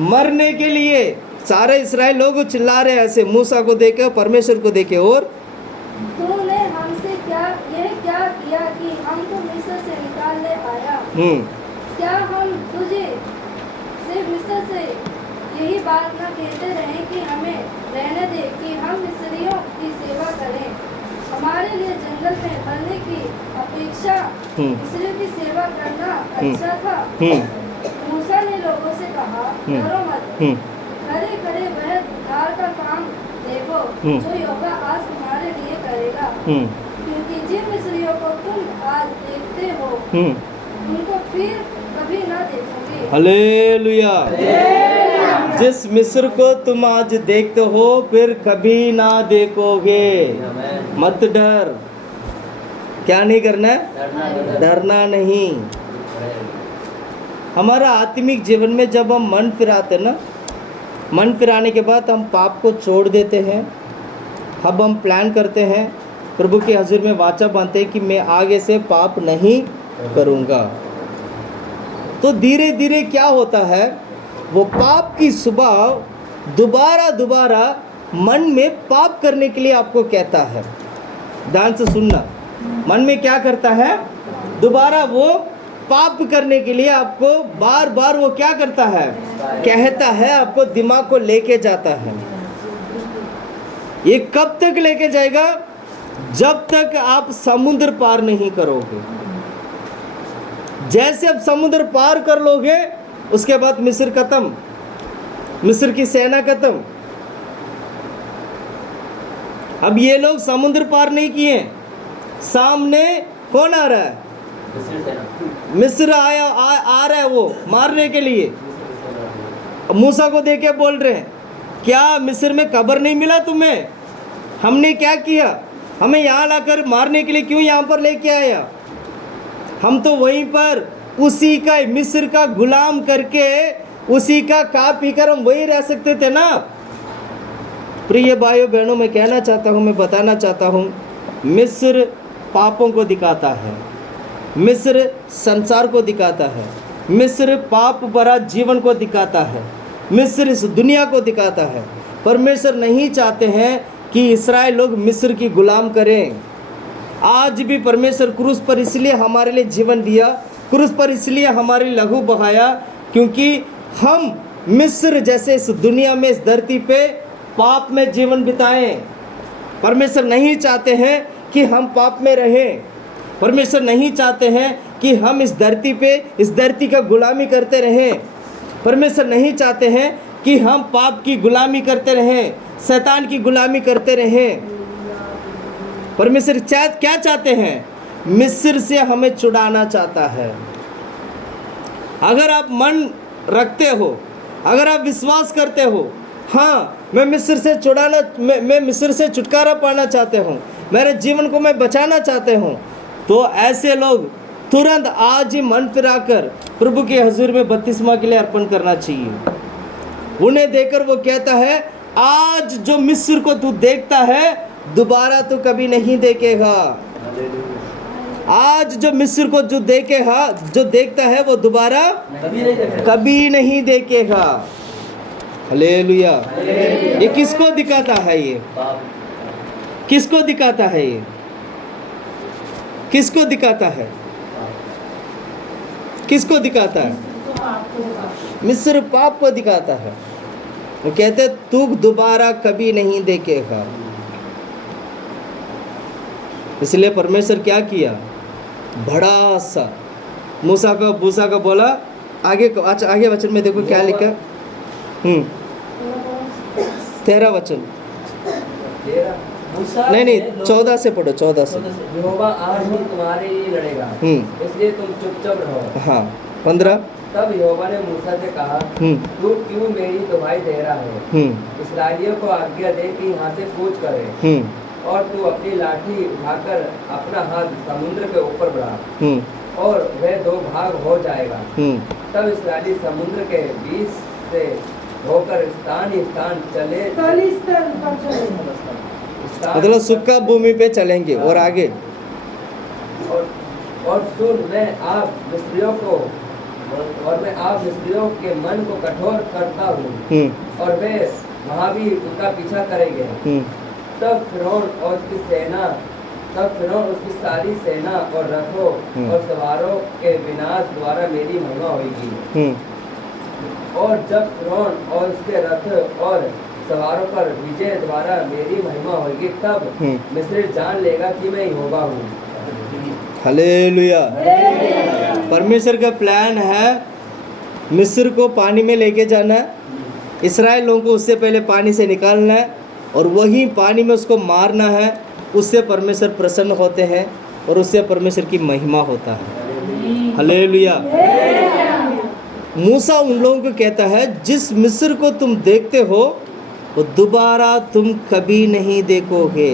मरने के लिए। सारे इस्राएल लोग चिल्ला रहे ऐसे मूसा को देखे, परमेश्वर को देखे। और तूने हमसे क्या किया कि हमको मिस्र से निकाल ले आया? क्या हम तुझे से मिस्र से यही बात न कहते रहे कि हमें रहने दे कि हम मिस्रियों की सेवा करें? हमारे लिए जंगल में मरने की अपेक्षा मिस्रियों की सेवा करना अच्छा था। मूसा ने लोगों से कहा, डरो मत, खड़े खड़े वह उद्धार का काम देखो जो यहोवा आज तुम्हारे लिए करेगा। क्योंकि जिन मिस्रियों को तुम आज देखते हो उनको फिर कभी ना देखोगे। हालेलुया। जिस मिस्र को तुम आज देखते हो फिर कभी ना देखोगे। मत डर। क्या नहीं करना है? डरना नहीं। हमारा आत्मिक जीवन में जब हम मन फिराते ना, मन फिराने के बाद हम पाप को छोड़ देते हैं। अब हम प्लान करते हैं, प्रभु के हज़ूर में वाचा बांधते हैं कि मैं आगे से पाप नहीं करूँगा। तो धीरे धीरे क्या होता है, वो पाप की स्वभाव दोबारा मन में पाप करने के लिए आपको कहता है। ध्यान से सुनना। मन में क्या करता है? दोबारा वो पाप करने के लिए आपको बार बार वो क्या करता है? कहता है, आपको दिमाग को लेके जाता है। ये कब तक लेके जाएगा? जब तक आप समुद्र पार नहीं करोगे। जैसे आप समुद्र पार कर लोगे उसके बाद मिस्र खत्म, मिस्र की सेना खत्म। अब ये लोग समुद्र पार नहीं किए, सामने कौन आ रहा है? मिस्र आ रहा है वो मारने के लिए। मूसा को देख के बोल रहे हैं, क्या मिस्र में कब्र नहीं मिला तुम्हें? हमने क्या किया? हमें यहाँ लाकर मारने के लिए क्यों यहाँ पर लेके आया? हम तो वहीं पर उसी का मिस्र का गुलाम करके उसी का खा पी कर हम वही रह सकते थे ना। प्रिय भाइयों बहनों, मैं कहना चाहता हूँ, मैं बताना चाहता हूँ, मिस्र पापों को दिखाता है, मिस्र संसार को दिखाता है, मिस्र पाप भरा जीवन को दिखाता है, मिस्र इस दुनिया को दिखाता है। परमेश्वर नहीं चाहते हैं कि इस्राएल लोग मिस्र की गुलाम करें। आज भी परमेश्वर क्रूस पर इसलिए हमारे लिए जीवन दिया, क्रूस पर इसलिए हमारे लहू बहाया, क्योंकि हम मिस्र जैसे इस दुनिया में, इस धरती पे पाप में जीवन बिताएं। परमेश्वर नहीं चाहते हैं कि हम पाप में रहें। परमेश्वर नहीं चाहते हैं कि हम इस धरती पे, इस धरती का गुलामी करते रहें। परमेश्वर नहीं चाहते हैं कि हम पाप की गुलामी करते रहें, शैतान की गुलामी करते रहें। परमेश्वर क्या चाहते हैं? मिस्र से हमें छुड़ाना चाहता है। अगर आप मन रखते हो, अगर आप विश्वास करते हो, हाँ मैं मिस्र से छुटकारा पाना चाहते हूँ, मेरे जीवन को मैं बचाना चाहते हूँ, तो ऐसे लोग तुरंत आज ही मन फिराकर प्रभु के हजूर में बपतिस्मा के लिए अर्पण करना चाहिए। उन्हें देखकर वो कहता है, आज जो मिस्र को तू देखता है दोबारा तो कभी नहीं देखेगा। आज जो मिस्र को जो देखेगा, जो देखता है वो दोबारा कभी नहीं देखेगा। हालेलुया। ये किसको दिखाता है? ये किसको दिखाता है? ये किसको दिखाता है? किसको दिखाता है? मिस्र पाप को दिखाता है। वो कहते तू दोबारा कभी नहीं देखेगा। इसलिए परमेश्वर क्या किया? बड़ा सा मूसा का बोला। आगे वचन में देखो क्या लिखा। 13 वचन नहीं 14 से पढ़ो। 14 से। यहोवा आज भी तुम्हारे लिए लड़ेगा, इसलिए तुम चुपचाप रहो। हाँ 15। तब यहोवा ने मूसा से कहा, तू क्यों मेरी दुहाई दे रहा है? इस्राएलियों को आज्ञा दे कि यहाँ से कूच करे, और तू अपनी लाठी उठाकर अपना हाथ समुद्र के ऊपर बढ़ा, और वह 2 भाग हो जाएगा। तब इस्राएली समुद्र के बीच से होकर स्थान ही स्थान चले, मतलब सूखा भूमि पे चलेंगे। और आगे और सुन, मैं आप मिस्रियों के मन को कठोर करता हूँ, और वे वहाँ भी उनका पीछा करेंगे। तब फिरौन और उसकी सारी सेना और रथों और सवारों के विनाश द्वारा मेरी महिमा होगी। और जब फिरौन और उसके रथ और सवारों पर विजय द्वारा मेरी महिमा होगी, तब मिस्र जान लेगा कि मैं यहोवा हूँ। हालेलुया। परमेश्वर का प्लान है मिस्र को पानी में लेके जाना है, इस्राएल लोगों को उससे पहले पानी से निकालना है, और वही पानी में उसको मारना है। उससे परमेश्वर प्रसन्न होते हैं और उससे परमेश्वर की महिमा होता है। हालेलुया। मूसा उन लोगों को कहता है, जिस मिस्र को तुम देखते हो वो दोबारा तुम कभी नहीं देखोगे।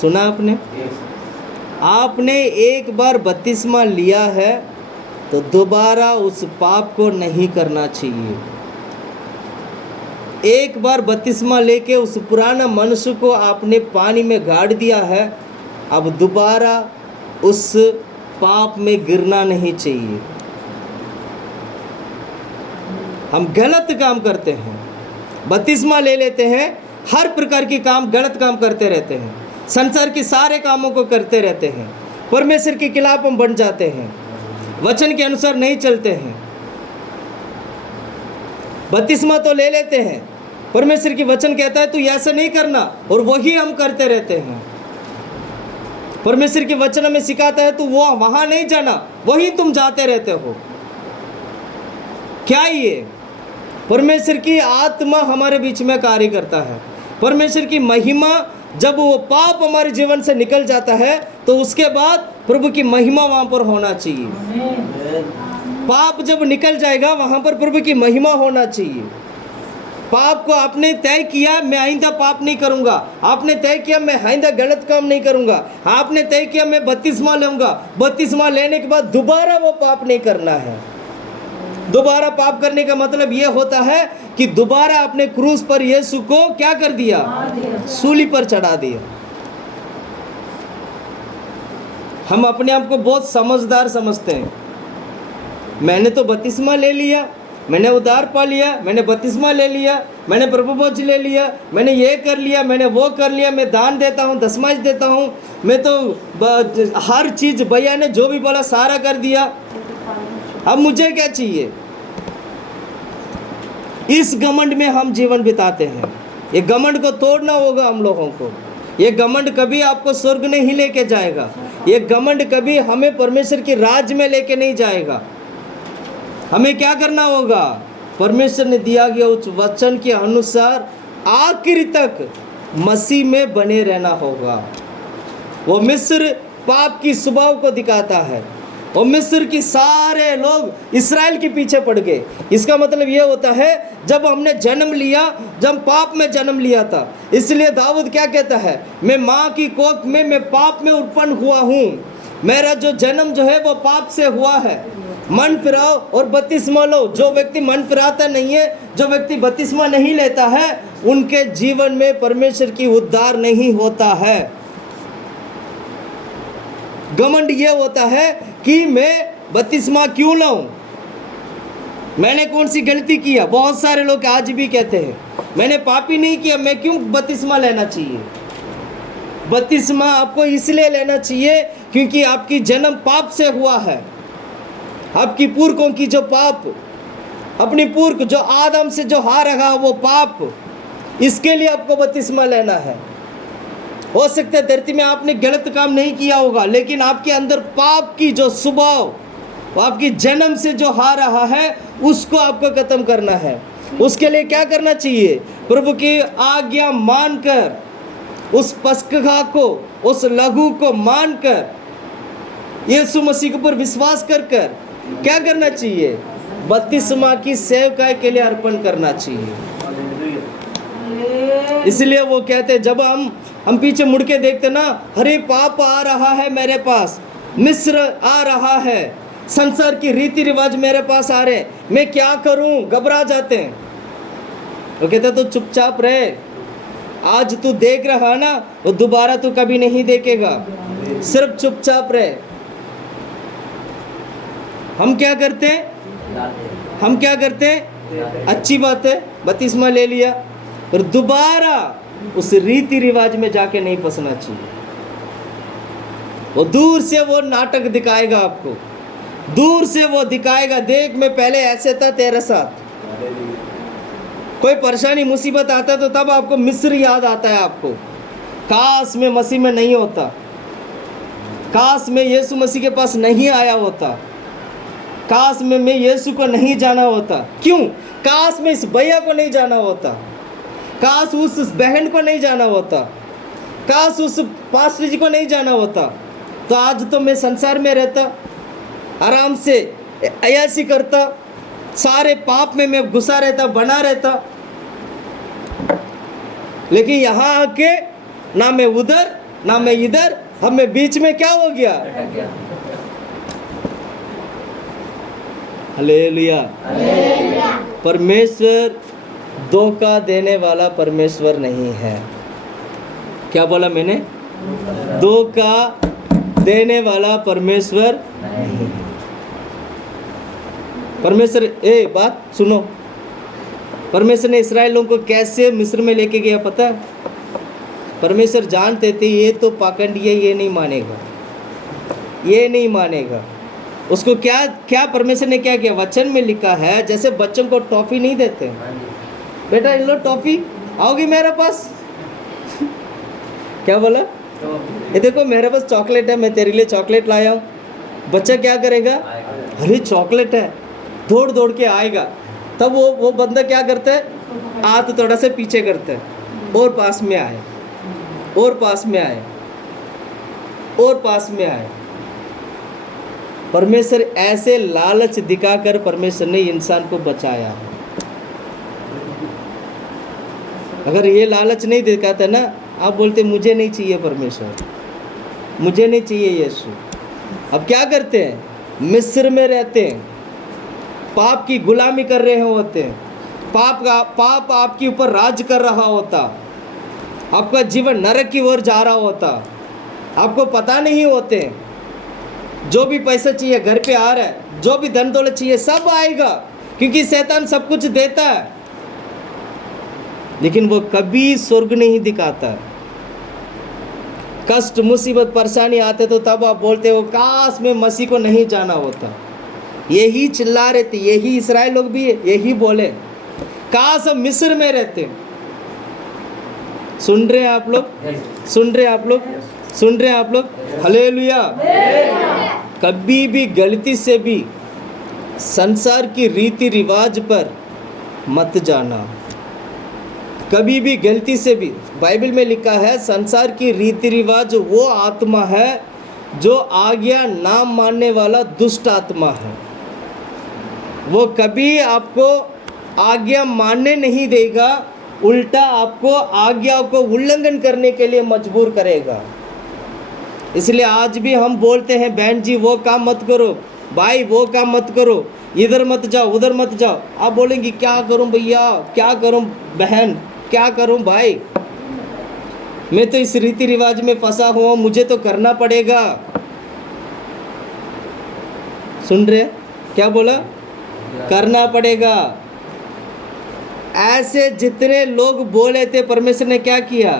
सुना आपने? आपने एक बार बपतिस्मा लिया है तो दोबारा उस पाप को नहीं करना चाहिए। एक बार बपतिस्मा लेके उस पुराना मनुष्य को आपने पानी में गाड़ दिया है, अब दोबारा उस पाप में गिरना नहीं चाहिए। हम गलत काम करते हैं, बपतिस्मा ले लेते हैं, हर प्रकार की काम गलत काम करते रहते हैं, संसार के सारे कामों को करते रहते हैं, परमेश्वर के खिलाफ हम बन जाते हैं, वचन के अनुसार नहीं चलते हैं। बपतिस्मा तो ले लेते हैं, परमेश्वर की वचन कहता है तू ऐसा नहीं करना, और वही हम करते रहते हैं। परमेश्वर के वचन में सिखाता है तू वो वहां नहीं जाना, वही तुम जाते रहते हो। क्या ये? परमेश्वर की आत्मा हमारे बीच में कार्य करता है। परमेश्वर की महिमा, जब वो पाप हमारे जीवन से निकल जाता है तो उसके बाद प्रभु की महिमा वहां पर होना चाहिए। पाप जब निकल जाएगा वहां पर प्रभु की महिमा होना चाहिए। पाप को आपने तय किया, मैं आइंदा पाप नहीं करूंगा। आपने तय किया मैं आइंदा गलत काम नहीं करूंगा। आपने तय किया मैं बपतिस्मा लूंगा। बपतिस्मा लेने के बाद दोबारा वो पाप नहीं करना है। दोबारा पाप करने का मतलब ये होता है कि दोबारा अपने क्रूस पर यीशु को क्या कर दिया? सूली पर चढ़ा दिया। हम अपने आप को बहुत समझदार समझते हैं। मैंने तो बपतिस्मा ले लिया, मैंने उद्धार पा लिया, मैंने बपतिस्मा ले लिया, मैंने प्रभु भोज ले लिया, मैंने ये कर लिया, मैंने वो कर लिया, मैं दान देता हूँ, दशमांश देता हूँ, मैं तो हर चीज़ भैया ने जो भी बोला सारा कर दिया, अब मुझे क्या चाहिए? इस घमंड में हम जीवन बिताते हैं। ये घमंड को तोड़ना होगा हम लोगों को। ये घमंड कभी आपको स्वर्ग नहीं लेके जाएगा। ये घमंड कभी हमें परमेश्वर की राज में लेके नहीं जाएगा। हमें क्या करना होगा? परमेश्वर ने दिया गया उस वचन के अनुसार आखिर तक मसीह में बने रहना होगा। वो मिस्र पाप की स्वभाव को दिखाता है, और मिस्र की सारे लोग इस्राएल के पीछे पड़ गए। इसका मतलब ये होता है जब हमने जन्म लिया, जब पाप में जन्म लिया था, इसलिए दाऊद क्या कहता है? मैं माँ की कोख में मैं पाप में उत्पन्न हुआ हूँ। मेरा जो जन्म जो है वो पाप से हुआ है। मन फिराओ और बपतिस्मा लो। जो व्यक्ति मन फिराता नहीं है, जो व्यक्ति बपतिस्मा नहीं लेता है, उनके जीवन में परमेश्वर की उद्धार नहीं होता है। घमंड ये होता है कि मैं बपतिस्मा क्यों लाऊं, मैंने कौन सी गलती किया। बहुत सारे लोग आज भी कहते हैं मैंने पाप ही नहीं किया, मैं क्यों बपतिस्मा लेना चाहिए। बपतिस्मा आपको इसलिए लेना चाहिए क्योंकि आपकी जन्म पाप से हुआ है। आपकी पुरखों की जो पाप, अपनी पुरख जो आदम से जो हार रहा वो पाप, इसके लिए आपको बपतिस्मा लेना है। हो सकता है धरती में आपने गलत काम नहीं किया होगा, लेकिन आपके अंदर पाप की जो स्वभाव, वो आपकी जन्म से जो हार रहा है, उसको आपको खत्म करना है। उसके लिए क्या करना चाहिए, प्रभु की आज्ञा मानकर, उस पस्का को, उस लघु को मानकर, यीशु मसीह के ऊपर विश्वास कर क्या करना चाहिए, बपतिस्मा की सेवकाई के लिए अर्पण करना चाहिए। इसलिए वो कहते हैं, जब हम पीछे मुड़ के देखते ना, अरे पाप आ रहा है मेरे पास, मिस्र आ रहा है, संसार की रीति रिवाज मेरे पास आ रहे, मैं क्या करूं, घबरा जाते हैं। वो कहते तो चुपचाप रहे, आज तू देख रहा ना, वो दोबारा तू कभी नहीं देखेगा, सिर्फ चुपचाप रहे। हम क्या करते हैं, अच्छी बात है, बपतिस्मा ले लिया, पर दोबारा उस रीति रिवाज में जाके नहीं फंसना चाहिए। वो दूर से वो नाटक दिखाएगा आपको, दूर से वो दिखाएगा, देख मैं पहले ऐसे था तेरे साथ। कोई परेशानी मुसीबत आता है तो तब आपको मिस्र याद आता है आपको, काश में मसीह में नहीं होता, काश में यीशु मसीह के पास नहीं आया होता, काश में मैं यीशु को नहीं जाना होता। क्यों, काश में इस भैया को नहीं जाना होता, काश उस बहन को नहीं जाना होता, काश उस पास्टर जी को नहीं जाना होता, तो आज तो मैं संसार में रहता, आराम से अयासी करता, सारे पाप में मैं घुसा रहता, बना रहता। लेकिन यहाँ आके ना मैं उधर ना मैं इधर, हमें बीच में क्या हो गया, हालेलुया। परमेश्वर धोखा देने वाला परमेश्वर नहीं है। क्या बोला मैंने, धोखा देने वाला परमेश्वर नहीं है। परमेश्वर, बात सुनो, परमेश्वर ने इस्राएल लोगों को कैसे मिस्र में लेके गया पता है। परमेश्वर जानते थे ये तो पाखंडी है, ये नहीं मानेगा, ये नहीं मानेगा। उसको क्या परमेश्वर ने क्या किया, वचन में लिखा है, जैसे बच्चों को टॉफी नहीं देते, बेटा इन लो टॉफी, आओगी मेरे पास क्या बोला, ये देखो मेरे पास चॉकलेट है, मैं तेरे लिए चॉकलेट लाया हूँ। बच्चा क्या करेगा, अरे चॉकलेट है, दौड़ दौड़ के आएगा। तब वो बंदा क्या करता है, हाथ थोड़ा सा पीछे करता है, और पास में आए, और पास में आए, और पास में आए। परमेश्वर ऐसे लालच दिखाकर परमेश्वर ने इंसान को बचाया। अगर ये लालच नहीं दिखाता ना, आप बोलते मुझे नहीं चाहिए परमेश्वर, मुझे नहीं चाहिए यीशु। अब क्या करते हैं, मिस्र में रहते हैं, पाप की गुलामी कर रहे होते हैं, पाप आपके ऊपर राज कर रहा होता, आपका जीवन नरक की ओर जा रहा होता, आपको पता नहीं होते। जो भी पैसा चाहिए घर पे आ रहा है, जो भी धन दौलत चाहिए सब आएगा, क्योंकि शैतान सब कुछ देता है, लेकिन वो कभी स्वर्ग नहीं दिखाता। कष्ट मुसीबत परेशानी आते तो तब आप बोलते हो काश में मसीह को नहीं जाना होता। यही चिल्ला रहे थे, यही इस्राएल लोग भी यही बोले, काश हम मिस्र में रहते। सुन रहे हैं आप लोग, सुन रहे हैं आप लोग, सुन रहे हैं आप लोग, हालेलुया। कभी भी गलती से भी संसार की रीति रिवाज पर मत जाना, कभी भी गलती से भी। बाइबल में लिखा है संसार की रीति रिवाज वो आत्मा है जो आज्ञा ना मानने वाला दुष्ट आत्मा है। वो कभी आपको आज्ञा मानने नहीं देगा, उल्टा आपको आज्ञा को उल्लंघन करने के लिए मजबूर करेगा। इसलिए आज भी हम बोलते हैं बहन जी वो काम मत करो, भाई वो काम मत करो, इधर मत जाओ उधर मत जाओ। आप बोलेंगे क्या करूं भैया, क्या करूं बहन, क्या करूं भाई, मैं तो इस रीति रिवाज में फंसा हुआ, मुझे तो करना पड़ेगा। सुन रहे? क्या बोला? करना पड़ेगा। ऐसे जितने लोग बोले थे, परमेश्वर ने क्या किया?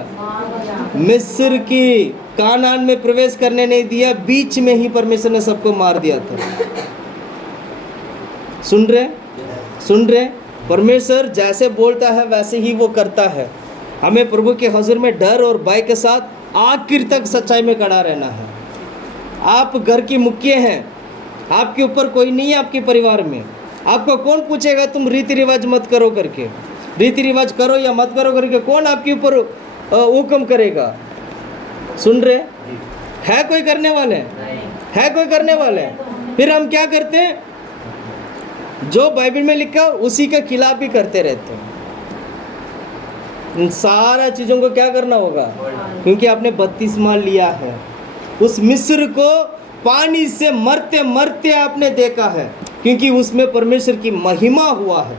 मिस्र की कानान में प्रवेश करने नहीं दिया, बीच में ही परमेश्वर ने सबको मार दिया था। सुन रहे? सुन रहे? परमेश्वर जैसे बोलता है वैसे ही वो करता है। हमें प्रभु के हजूर में डर और भय के साथ आखिर तक सच्चाई में खड़ा रहना है। आप घर की मुखिया हैं, आपके ऊपर कोई नहीं है आपके परिवार में। आपको कौन पूछेगा तुम रीति रिवाज मत करो करके? रीति रिवाज करो या मत करो करके कौन आपके ऊपर हुक्म करेगा? सुन रहे? है कोई करने वाले? है कोई करने वाले? फिर हम क्या करते हैं? जो बाइबल में लिखा उसी के खिलाफ ही करते रहते हैं। इन सारा चीज़ों को क्या करना होगा? क्योंकि आपने बपतिस्मा लिया है। उस मिस्र को पानी से मरते मरते आपने देखा है, क्योंकि उसमें परमेश्वर की महिमा हुआ है।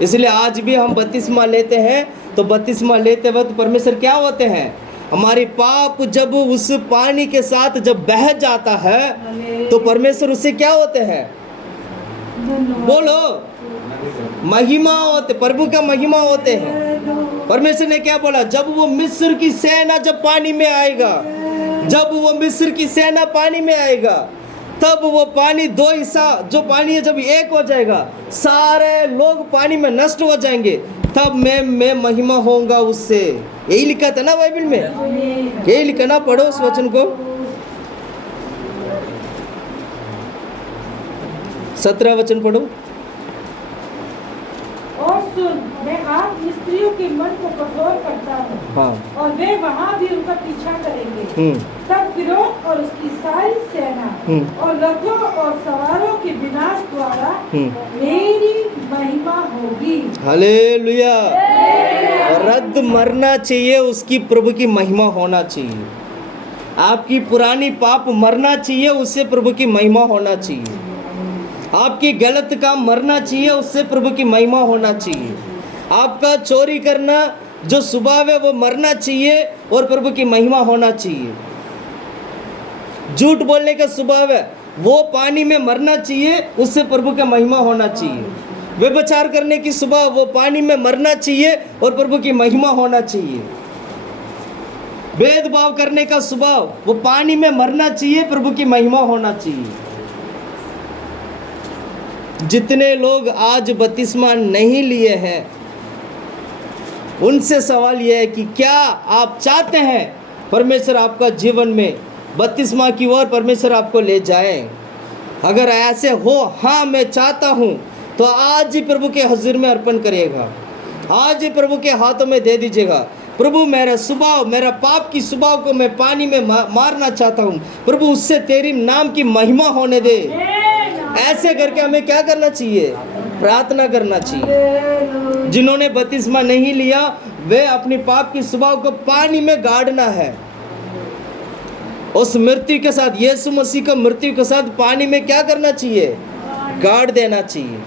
इसलिए आज भी हम बपतिस्मा लेते हैं, तो बपतिस्मा लेते वक्त परमेश्वर क्या होते हैं? हमारी पाप जब उस पानी के साथ जब बह जाता है तो परमेश्वर उससे क्या होते हैं? बोलो, महिमा होते, प्रभु का महिमा होते हैं। परमेश्वर ने क्या बोला? जब वो मिस्र की सेना जब पानी में आएगा, जब वो मिस्र की सेना पानी में आएगा, तब वो पानी दो हिस्सा जो पानी है जब एक हो जाएगा, सारे लोग पानी में नष्ट हो जाएंगे, तब मैं महिमा होऊंगा उससे। यही लिखा था ना बाइबल में, यही लिखा ना? पढ़ो उस वचन को, 17 वचन पढ़ो। और सुन, मैं हाथ मिस्त्रियों के मन को कठोर करता हूँ, हाँ, और वे वहाँ भी उनका पीछा करेंगे। तब फिरौन और उसकी सारी सेना और रथों और सवारों के विनाश द्वारा मेरी महिमा होगी। हालेलुया। रद्द मरना चाहिए, उसकी प्रभु की महिमा होना चाहिए। आपकी पुरानी पाप मरना चाहिए, उससे प्रभु की महिमा होना चाहिए। आपकी गलत काम मरना चाहिए, उससे प्रभु की महिमा होना चाहिए। आपका चोरी करना जो स्वभाव है वो मरना चाहिए और प्रभु की महिमा होना चाहिए। झूठ बोलने का स्वभाव है वो पानी में मरना चाहिए, उससे प्रभु का महिमा होना चाहिए। व्यभिचार करने की स्वभाव वो पानी में मरना चाहिए और प्रभु की महिमा होना चाहिए। भेदभाव करने का स्वभाव वो पानी में मरना चाहिए, प्रभु की महिमा होना चाहिए। जितने लोग आज बपतिस्मा नहीं लिए हैं, उनसे सवाल यह है कि क्या आप चाहते हैं परमेश्वर आपका जीवन में बपतिस्मा की ओर परमेश्वर आपको ले जाए? अगर ऐसे हो, हाँ मैं चाहता हूँ, तो आज ही प्रभु के हजूर में अर्पण करिएगा, आज ही प्रभु के हाथों में दे दीजिएगा। प्रभु मेरा स्वभाव, मेरा पाप की स्वभाव को मैं पानी में मारना चाहता हूँ, प्रभु उससे तेरी नाम की महिमा होने दे। ऐसे करके हमें क्या करना चाहिए? प्रार्थना करना चाहिए। जिन्होंने बपतिस्मा नहीं लिया वे अपनी पाप की स्वभाव को पानी में गाड़ना है। उस मृत्यु के साथ, यीशु मसीह को मृत्यु के साथ पानी में क्या करना चाहिए? गाड़ देना चाहिए।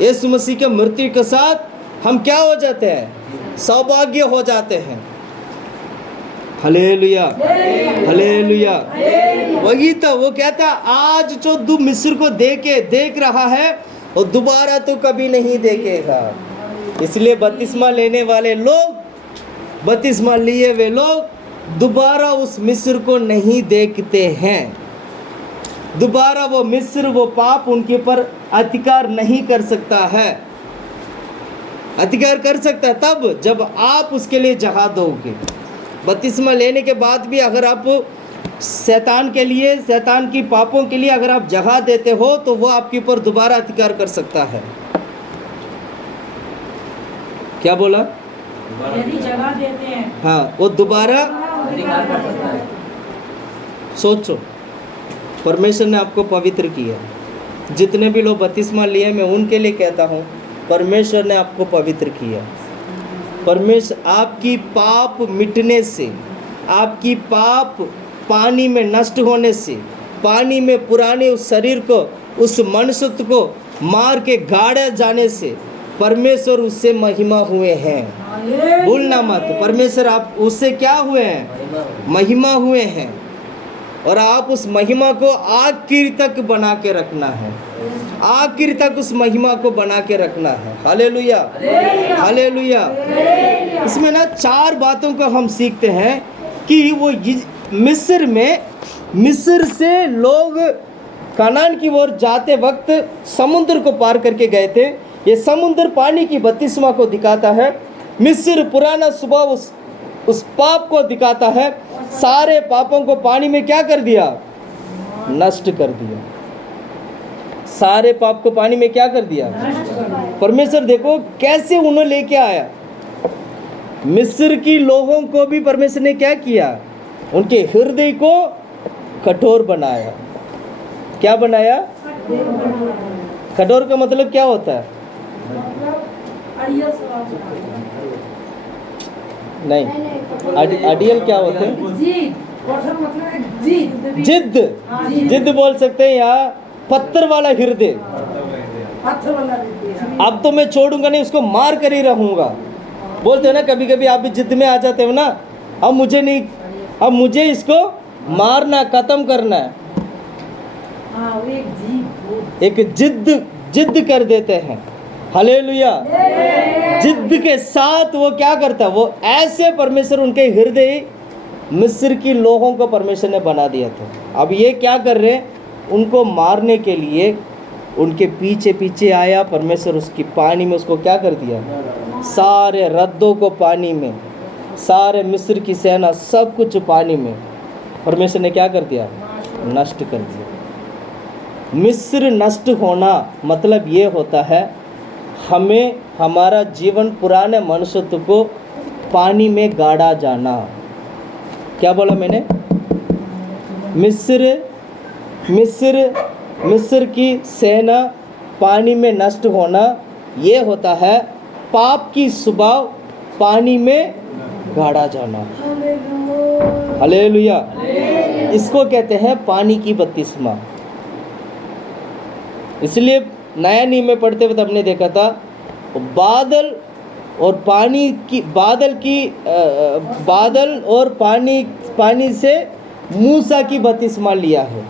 यीशु मसीह के मृत्यु के साथ हम क्या हो जाते हैं? सौभाग्य हो जाते हैं। Hallelujah, hallelujah. वही तो वो कहता, आज जो तू मिस्र को देख रहा है वो दोबारा तो कभी नहीं देखेगा। इसलिए बपतिस्मा लेने वाले लोग, बपतिस्मा लिए वे लोग दोबारा उस मिस्र को नहीं देखते हैं। दोबारा वो मिस्र, वो पाप उनके पर अधिकार नहीं कर सकता है। अधिकार कर सकता है तब जब आप उसके लिए जगह दोगे। बपतिस्मा लेने के बाद भी अगर आप शैतान के लिए, शैतान की पापों के लिए अगर आप जगह देते हो तो वो आपके ऊपर दोबारा अधिकार कर सकता है। क्या बोला? यदि जगह देते हैं, हाँ, वो दोबारा अधिकार कर सकता है। सोचो, परमेश्वर ने आपको पवित्र किया। जितने भी लोग बपतिस्मा लिए, मैं उनके लिए कहता हूँ, परमेश्वर ने आपको पवित्र किया। परमेश्वर आपकी पाप मिटने से, आपकी पाप पानी में नष्ट होने से, पानी में पुराने उस शरीर को, उस मनुष्यत्व को मार के गाड़े जाने से परमेश्वर उससे महिमा हुए हैं। भूलना मत, परमेश्वर आप उससे क्या हुए हैं? महिमा हुए हैं। और आप उस महिमा को आखिर तक बना के रखना है, आखिर तक उस महिमा को बना के रखना है। Hallelujah, hallelujah. इसमें ना 4 बातों को हम सीखते हैं कि वो मिस्र से लोग कनान की ओर जाते वक्त समुद्र को पार करके गए थे। ये समुद्र पानी की बपतिस्मा को दिखाता है। मिस्र पुराना स्वभाव उस पाप को दिखाता है। सारे पापों को पानी में क्या कर दिया? नष्ट कर दिया। सारे पाप को पानी में क्या कर दिया? परमेश्वर देखो कैसे उन्हें लेके आया। मिस्र की लोगों को भी परमेश्वर ने क्या किया? उनके हृदय को कठोर बनाया। क्या बनाया? कठोर का मतलब क्या होता है? नहीं, अडियल क्या होता है? जिद, जिद बोल सकते हैं या पत्थर वाला हृदय। अब तो मैं छोड़ूंगा नहीं, उसको मार कर ही रहूंगा। बोलते हो ना कभी कभी आप भी जिद में आ जाते हो ना, अब मुझे नहीं, अब मुझे इसको मारना, खत्म करना है। एक जिद कर देते हैं। हालेलुया। जिद के साथ वो क्या करता है? वो ऐसे परमेश्वर उनके हृदय मिस्र की लोगों को परमेश्वर ने बना दिया था। अब ये क्या कर रहे हैं? उनको मारने के लिए उनके पीछे पीछे आया परमेश्वर। उसकी पानी में उसको क्या कर दिया? सारे रद्दों को पानी में, सारे मिस्र की सेना सब कुछ पानी में परमेश्वर ने क्या कर दिया? नष्ट कर दिया। मिस्र नष्ट होना मतलब ये होता है हमें हमारा जीवन पुराने मनुष्यत्व को पानी में गाड़ा जाना। क्या बोला मैंने? मिस्र की सेना पानी में नष्ट होना ये होता है पाप की स्वभाव पानी में गाड़ा जाना। हालेलुया। इसको कहते हैं पानी की बपतिस्मा। इसलिए नया नियम में पढ़ते वक्त हमने देखा था बादल और पानी से मूसा की बपतिस्मा लिया है।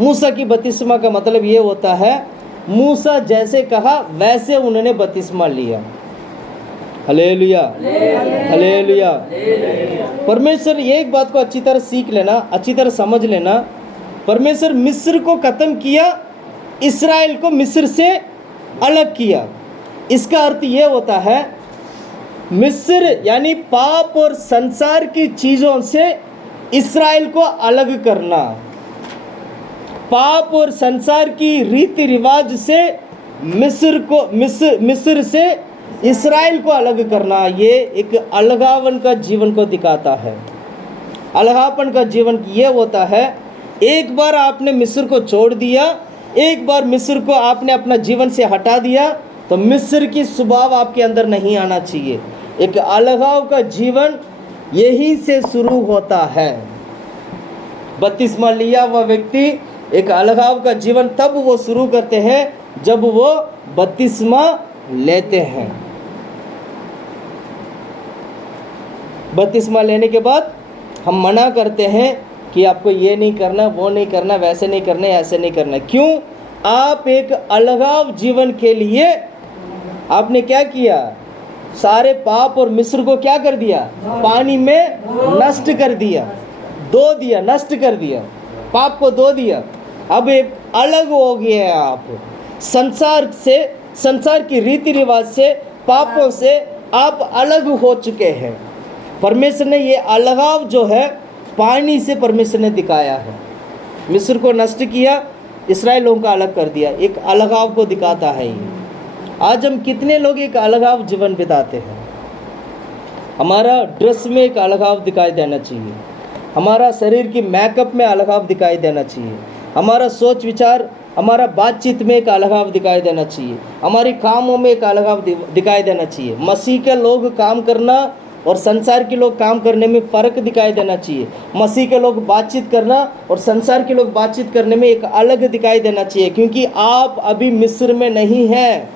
मूसा की बपतिस्मा का मतलब ये होता है मूसा जैसे कहा वैसे उन्होंने बपतिस्मा लिया। Hallelujah, hallelujah. परमेश्वर एक बात को अच्छी तरह सीख लेना, अच्छी तरह समझ लेना। परमेश्वर मिस्र को खत्म किया, इस्राएल को मिस्र से अलग किया। इसका अर्थ ये होता है मिस्र यानी पाप और संसार की चीज़ों से इस्राएल को अलग करना, पाप और संसार की रीति रिवाज से मिस्र से इस्राएल को अलग करना। ये एक अलगावन का जीवन को दिखाता है। अलगापन का जीवन ये होता है एक बार आपने मिस्र को छोड़ दिया, एक बार मिस्र को आपने अपना जीवन से हटा दिया तो मिस्र की स्वभाव आपके अंदर नहीं आना चाहिए। एक अलगाव का जीवन यही से शुरू होता है। बपतिस्मा लिया हुआ व्यक्ति एक अलगाव का जीवन तब वो शुरू करते हैं जब वो बपतिस्मा लेते हैं। बपतिस्मा लेने के बाद हम मना करते हैं कि आपको ये नहीं करना, वो नहीं करना, वैसे नहीं करना, ऐसे नहीं करना। क्यों? आप एक अलगाव जीवन के लिए आपने क्या किया? सारे पाप और मिस्र को क्या कर दिया? पानी में नष्ट कर दिया, धो दिया, नष्ट कर दिया, पाप को धो दिया। अब एक अलग हो गए आप संसार से, संसार की रीति रिवाज से, पापों से आप अलग हो चुके हैं। परमेश्वर ने ये अलगाव जो है पानी से परमेश्वर ने दिखाया है। मिस्र को नष्ट किया, इस्राएल लोगों का अलग कर दिया। एक अलगाव को दिखाता है ये। आज हम कितने लोग एक अलगाव जीवन बिताते हैं। हमारा ड्रेस में एक अलगाव दिखाई देना चाहिए, हमारा शरीर की मेकअप में अलगाव दिखाई देना चाहिए, हमारा सोच विचार, हमारा बातचीत में एक अलगाव दिखाई देना चाहिए, हमारी कामों में एक अलगाव दिखाई देना चाहिए। मसीह के लोग काम करना और संसार के लोग काम करने में फ़र्क दिखाई देना चाहिए। मसीह के लोग बातचीत करना और संसार के लोग बातचीत करने में एक अलग दिखाई देना चाहिए, क्योंकि आप अभी मिस्र में नहीं हैं।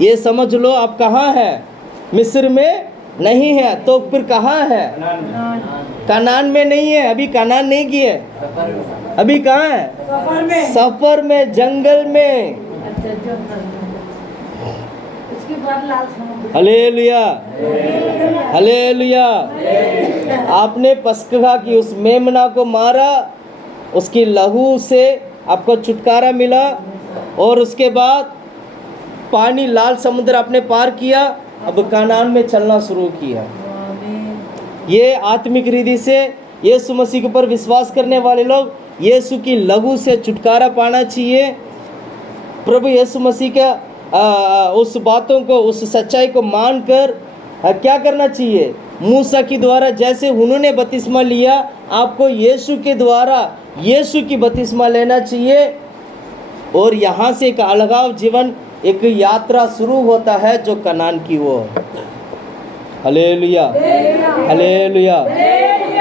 ये समझ लो आप कहाँ हैं? मिस्र में नहीं है, तो फिर कहाँ है? कनान में नहीं है, अभी कनान नहीं की है, अभी कहाँ है? सफर में। सफर में, जंगल में। उसके बाद लाल समुद्र। Hallelujah, hallelujah. आपने पस्का की उस मेमना को मारा, उसकी लहू से आपको छुटकारा मिला, और उसके बाद पानी लाल समुद्र आपने पार किया, अब कनान में चलना शुरू किया। ये आत्मिक रीति से यीशु मसीह के ऊपर विश्वास करने वाले लोग यीशु की लहू से छुटकारा पाना चाहिए। प्रभु यीशु मसीह का उस बातों को, उस सच्चाई को मानकर क्या करना चाहिए? मूसा के द्वारा जैसे उन्होंने बपतिस्मा लिया, आपको यीशु के द्वारा यीशु की बपतिस्मा लेना चाहिए, और यहाँ से एक अलगाव जीवन, एक यात्रा शुरू होता है जो कनान की ओर। Hallelujah, hallelujah,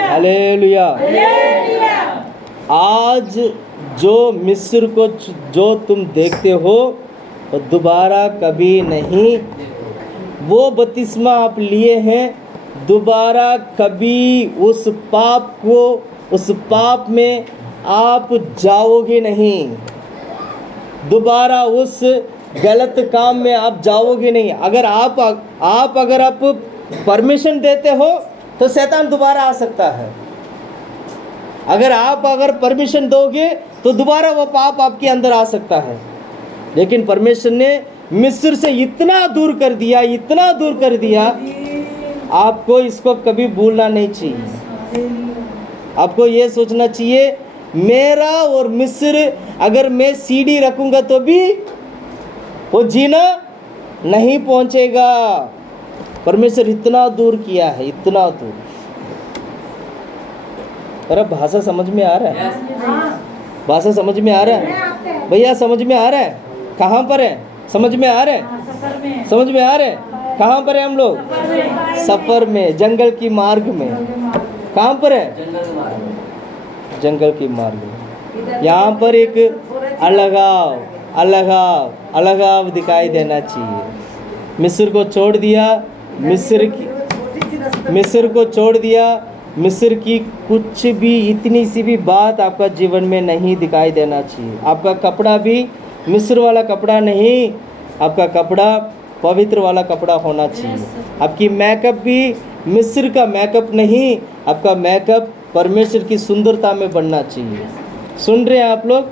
hallelujah. आज जो मिस्र को जो तुम देखते हो वो दोबारा कभी नहीं, वो बपतिस्मा आप लिए हैं, दोबारा कभी उस पाप को, उस पाप में आप जाओगे नहीं, दोबारा उस गलत काम में आप जाओगे नहीं। अगर आप परमिशन देते हो तो शैतान दोबारा आ सकता है। अगर परमिशन दोगे तो दोबारा वो पाप आपके अंदर आ सकता है। लेकिन परमेश्वर ने मिस्र से इतना दूर कर दिया, इतना दूर कर दिया, आपको इसको कभी भूलना नहीं चाहिए। आपको ये सोचना चाहिए, मेरा और मिस्र अगर मैं सीढ़ी रखूंगा तो भी वो जीना नहीं पहुंचेगा। परमेश्वर इतना दूर किया है, इतना दूर। अरे भाषा समझ में आ रहा है? भाषा समझ में आ रहा है भैया? समझ में आ रहा है? कहाँ पर है? समझ में आ रहा है? समझ में आ रहा है? कहाँ पर है हम लोग? सफर में, जंगल की मार्ग में। कहाँ पर है? जंगल की मार्ग में। यहाँ पर एक अलगाव दिखाई देना चाहिए। मिस्र को छोड़ दिया, मिस्र को छोड़ दिया, मिस्र की कुछ भी, इतनी सी भी बात आपका जीवन में नहीं दिखाई देना चाहिए। आपका कपड़ा भी मिस्र वाला कपड़ा नहीं, आपका कपड़ा पवित्र वाला कपड़ा होना चाहिए। आपकी मेकअप भी मिस्र का मेकअप नहीं, आपका मेकअप परमेश्वर की सुंदरता में बनना चाहिए। सुन रहे हैं आप लोग?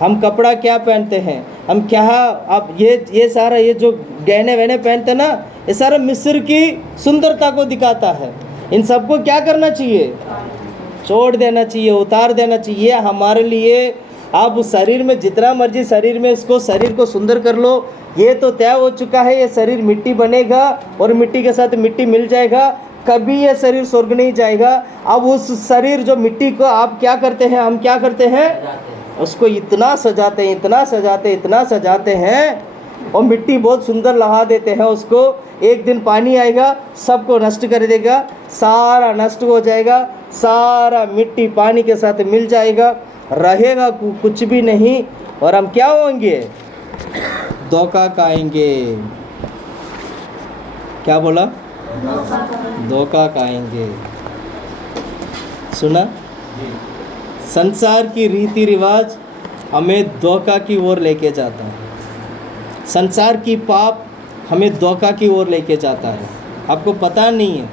हम कपड़ा क्या पहनते हैं, हम क्या, आप ये सारा, ये जो गहने वहने पहनते हैं ना, ये सारा मिस्र की सुंदरता को दिखाता है। इन सबको क्या करना चाहिए? छोड़ देना चाहिए, उतार देना चाहिए। हमारे लिए आप शरीर में जितना मर्जी शरीर में इसको, शरीर को सुंदर कर लो, ये तो तय हो चुका है, ये शरीर मिट्टी बनेगा और मिट्टी के साथ मिट्टी मिल जाएगा, कभी ये शरीर स्वर्ग नहीं जाएगा। अब उस शरीर जो मिट्टी को आप क्या करते हैं, हम क्या करते हैं, उसको इतना सजाते हैं, इतना सजाते, इतना सजाते हैं, और मिट्टी बहुत सुंदर लगा देते हैं उसको। एक दिन पानी आएगा, सबको नष्ट कर देगा, सारा नष्ट हो जाएगा, सारा मिट्टी पानी के साथ मिल जाएगा, रहेगा कुछ भी नहीं। और हम क्या होंगे? धोखा खाएंगे। क्या बोला? धोखा खाएंगे। सुना? संसार की रीति रिवाज हमें धोखा की ओर लेके जाता है। संसार की पाप हमें धोखा की ओर लेके जाता है। आपको पता नहीं है,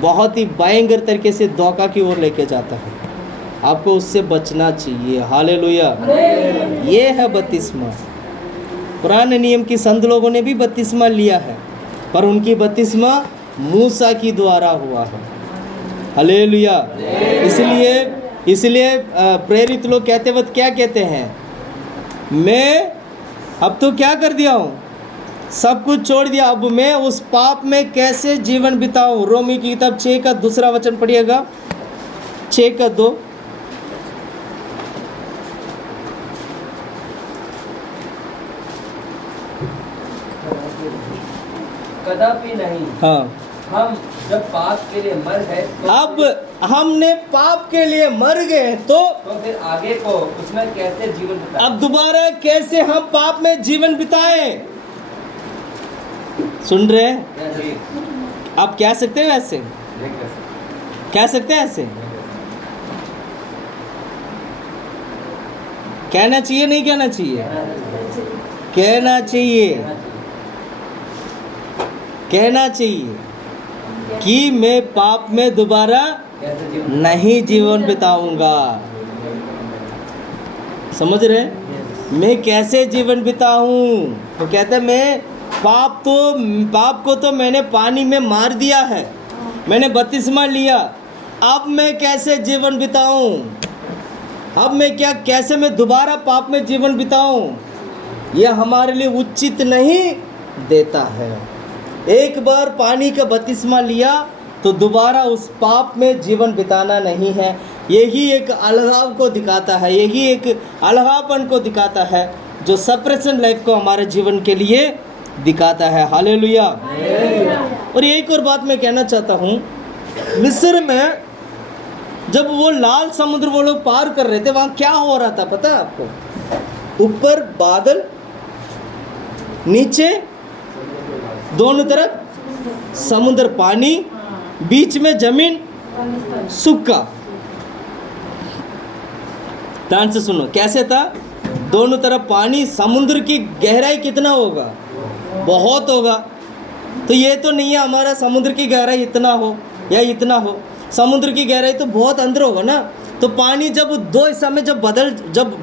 बहुत ही भयंकर तरीके से धोखा की ओर लेके जाता है। आपको उससे बचना चाहिए। हालेलुया। ये है बपतिस्मा। पुराने नियम की संत लोगों ने भी बपतिस्मा लिया है, पर उनकी बपतिस्मा मूसा की द्वारा हुआ है। हालेलुया। इसलिए प्रेरित लोग कहते वक्त क्या कहते हैं? मैं अब तो क्या कर दिया हूँ, सब कुछ छोड़ दिया, अब मैं उस पाप में कैसे जीवन बिताऊं। रोमी की किताब 6 का 2 वचन पढ़िएगा, 6 का 2। कदापि नहीं। हाँ, हम जब पाप के लिए मर गए तो अब हमने पाप के लिए मर गए तो फिर आगे को उसमें कैसे जीवन बिताएं? अब दोबारा कैसे हम पाप में जीवन बिताएं? सुन रहे हैं? आप कह सकते हो ऐसे? कह सकते हैं ऐसे? कहना चाहिए नहीं कहना चाहिए? कहना चाहिए। कहना चाहिए कि मैं पाप में दोबारा नहीं जीवन बिताऊंगा। समझ रहे? मैं कैसे जीवन बिताऊं? तो कहते हैं मैं पाप को तो मैंने पानी में मार दिया है, मैंने बपतिस्मा लिया, अब मैं कैसे जीवन बिताऊं? अब मैं कैसे मैं दोबारा पाप में जीवन बिताऊं? यह हमारे लिए उचित नहीं देता है। एक बार पानी का बपतिस्मा लिया तो दोबारा उस पाप में जीवन बिताना नहीं है। यही एक अलगाव को दिखाता है, यही एक अलगापन को दिखाता है जो सेपरेशन लाइफ को हमारे जीवन के लिए दिखाता है। हालेलुया। और एक और बात मैं कहना चाहता हूँ, मिस्र में जब वो लाल समुद्र वो लोग पार कर रहे थे, वहाँ क्या हो रहा था पता है आपको? ऊपर बादल, नीचे दोनों तरफ समुद्र पानी, बीच में जमीन सूखा। ध्यान से सुनो कैसे था? दोनों तरफ पानी, समुद्र की गहराई कितना होगा? बहुत होगा। तो ये तो नहीं है हमारा समुद्र की गहराई इतना हो या इतना हो, समुद्र की गहराई तो बहुत अंदर होगा ना। तो पानी जब दो हिस्सा में जब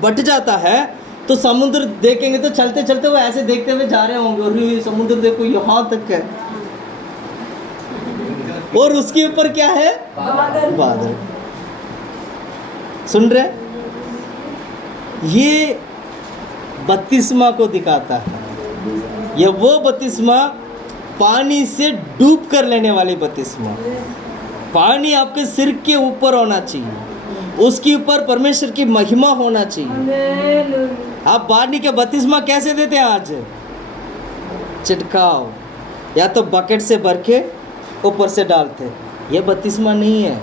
बट जाता है तो समुद्र देखेंगे तो चलते चलते वो ऐसे देखते हुए जा रहे होंगे, और समुद्र देखो यहाँ तक है, और उसके ऊपर क्या है? बादल। सुन रहे? ये बपतिस्मा को दिखाता है। ये वो बपतिस्मा पानी से डूब कर लेने वाली बपतिस्मा। पानी आपके सिर के ऊपर होना चाहिए, उसके ऊपर परमेश्वर की महिमा होना चाहिए। आप पानी के बपतिस्मा कैसे देते हैं आज? छिड़काव, या तो बकेट से भर के ऊपर से डालते। ये बपतिस्मा नहीं है।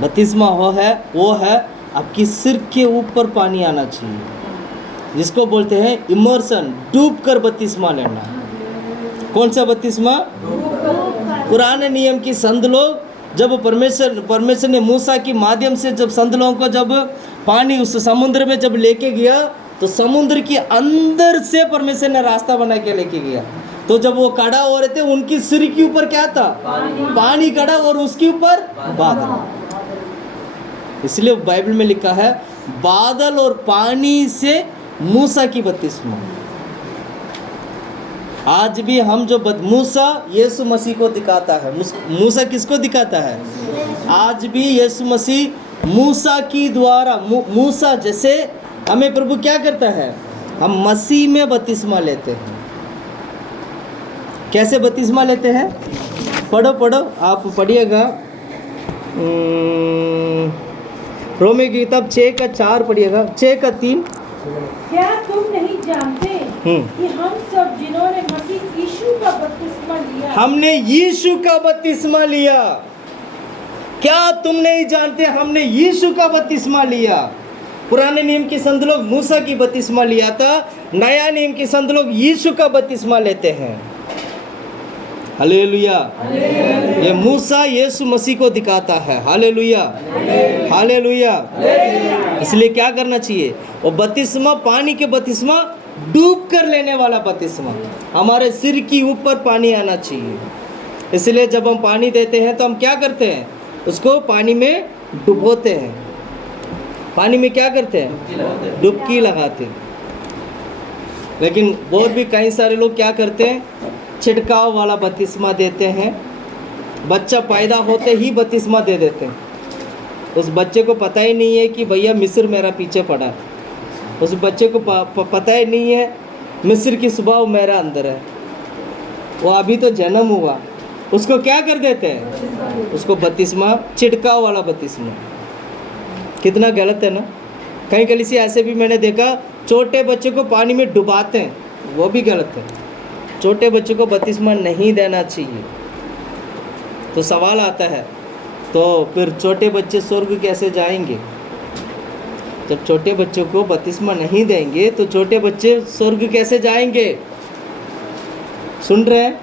बपतिस्मा वो है आपकी सिर के ऊपर पानी आना चाहिए, जिसको बोलते हैं इमर्सन, डूब कर बपतिस्मा लेना। कौन सा बपतिस्मा? पुराने नियम की संत लोग जब परमेश्वर ने मूसा की माध्यम से जब संत लोगों को जब पानी उस समुद्र में जब लेके गया, तो समुद्र के अंदर से परमेश्वर ने रास्ता बना के लेके गया। तो जब वो खड़ा हो रहे थे, उनकी सिर के ऊपर क्या था? पानी खड़ा, और उसके ऊपर बादल। इसलिए बाइबल में लिखा है बादल और पानी से मूसा की बपतिस्मा। आज भी हम जो मूसा यीशु मसीह को दिखाता है। मूसा किसको दिखाता है? आज भी यीशु मसीह मूसा की द्वारा, मूसा जैसे हमें प्रभु क्या करता है? हम मसीह में बपतिस्मा लेते हैं। कैसे बपतिस्मा लेते हैं? पढ़ो आप पढ़िएगा, रोमी की किताब 6:4 पढ़िएगा, 6:3। क्या तुम नहीं जानते कि हम सब जिन्होंने मसीह यीशु का बपतिस्मा लिया, हमने यीशु का बपतिस्मा लिया। क्या तुम नहीं जानते? हमने यीशु का बपतिस्मा लिया। पुराने नियम के संत लोग मूसा की बपतिस्मा लिया था, नया नियम के संत लोग यीशु का बपतिस्मा लेते हैं। हालेलुया। ये मूसा यीशु मसीह को दिखाता है। Hallelujah, hallelujah. इसलिए क्या करना चाहिए? वो बपतिस्मा, पानी के बपतिस्मा, डूब कर लेने वाला बपतिस्मा। हमारे सिर के ऊपर पानी आना चाहिए। इसलिए जब हम पानी देते हैं तो हम क्या करते हैं? उसको पानी में डुबोते हैं। पानी में क्या करते हैं? डुबकी लगाते हैं। लेकिन और भी कई सारे लोग क्या करते हैं? छिड़काव वाला बपतिस्मा देते हैं। बच्चा पैदा होते ही बपतिस्मा दे देते हैं। उस बच्चे को पता ही नहीं है कि भैया मिस्र मेरा पीछे पड़ा। उस बच्चे को पता ही नहीं है मिस्र की स्वभाव मेरा अंदर है। वो अभी तो जन्म हुआ, उसको क्या कर देते हैं? उसको बपतिस्मा, छिड़काव वाला बपतिस्मा। कितना गलत है ना। कहीं कलीसिया ऐसे भी मैंने देखा, छोटे बच्चे को पानी में डुबाते हैं, वो भी गलत है। छोटे बच्चों को बपतिस्मा नहीं देना चाहिए। तो सवाल आता है, तो फिर छोटे बच्चे स्वर्ग कैसे जाएंगे? जब छोटे बच्चों को बपतिस्मा नहीं देंगे तो छोटे बच्चे स्वर्ग कैसे जाएंगे? सुन रहे हैं?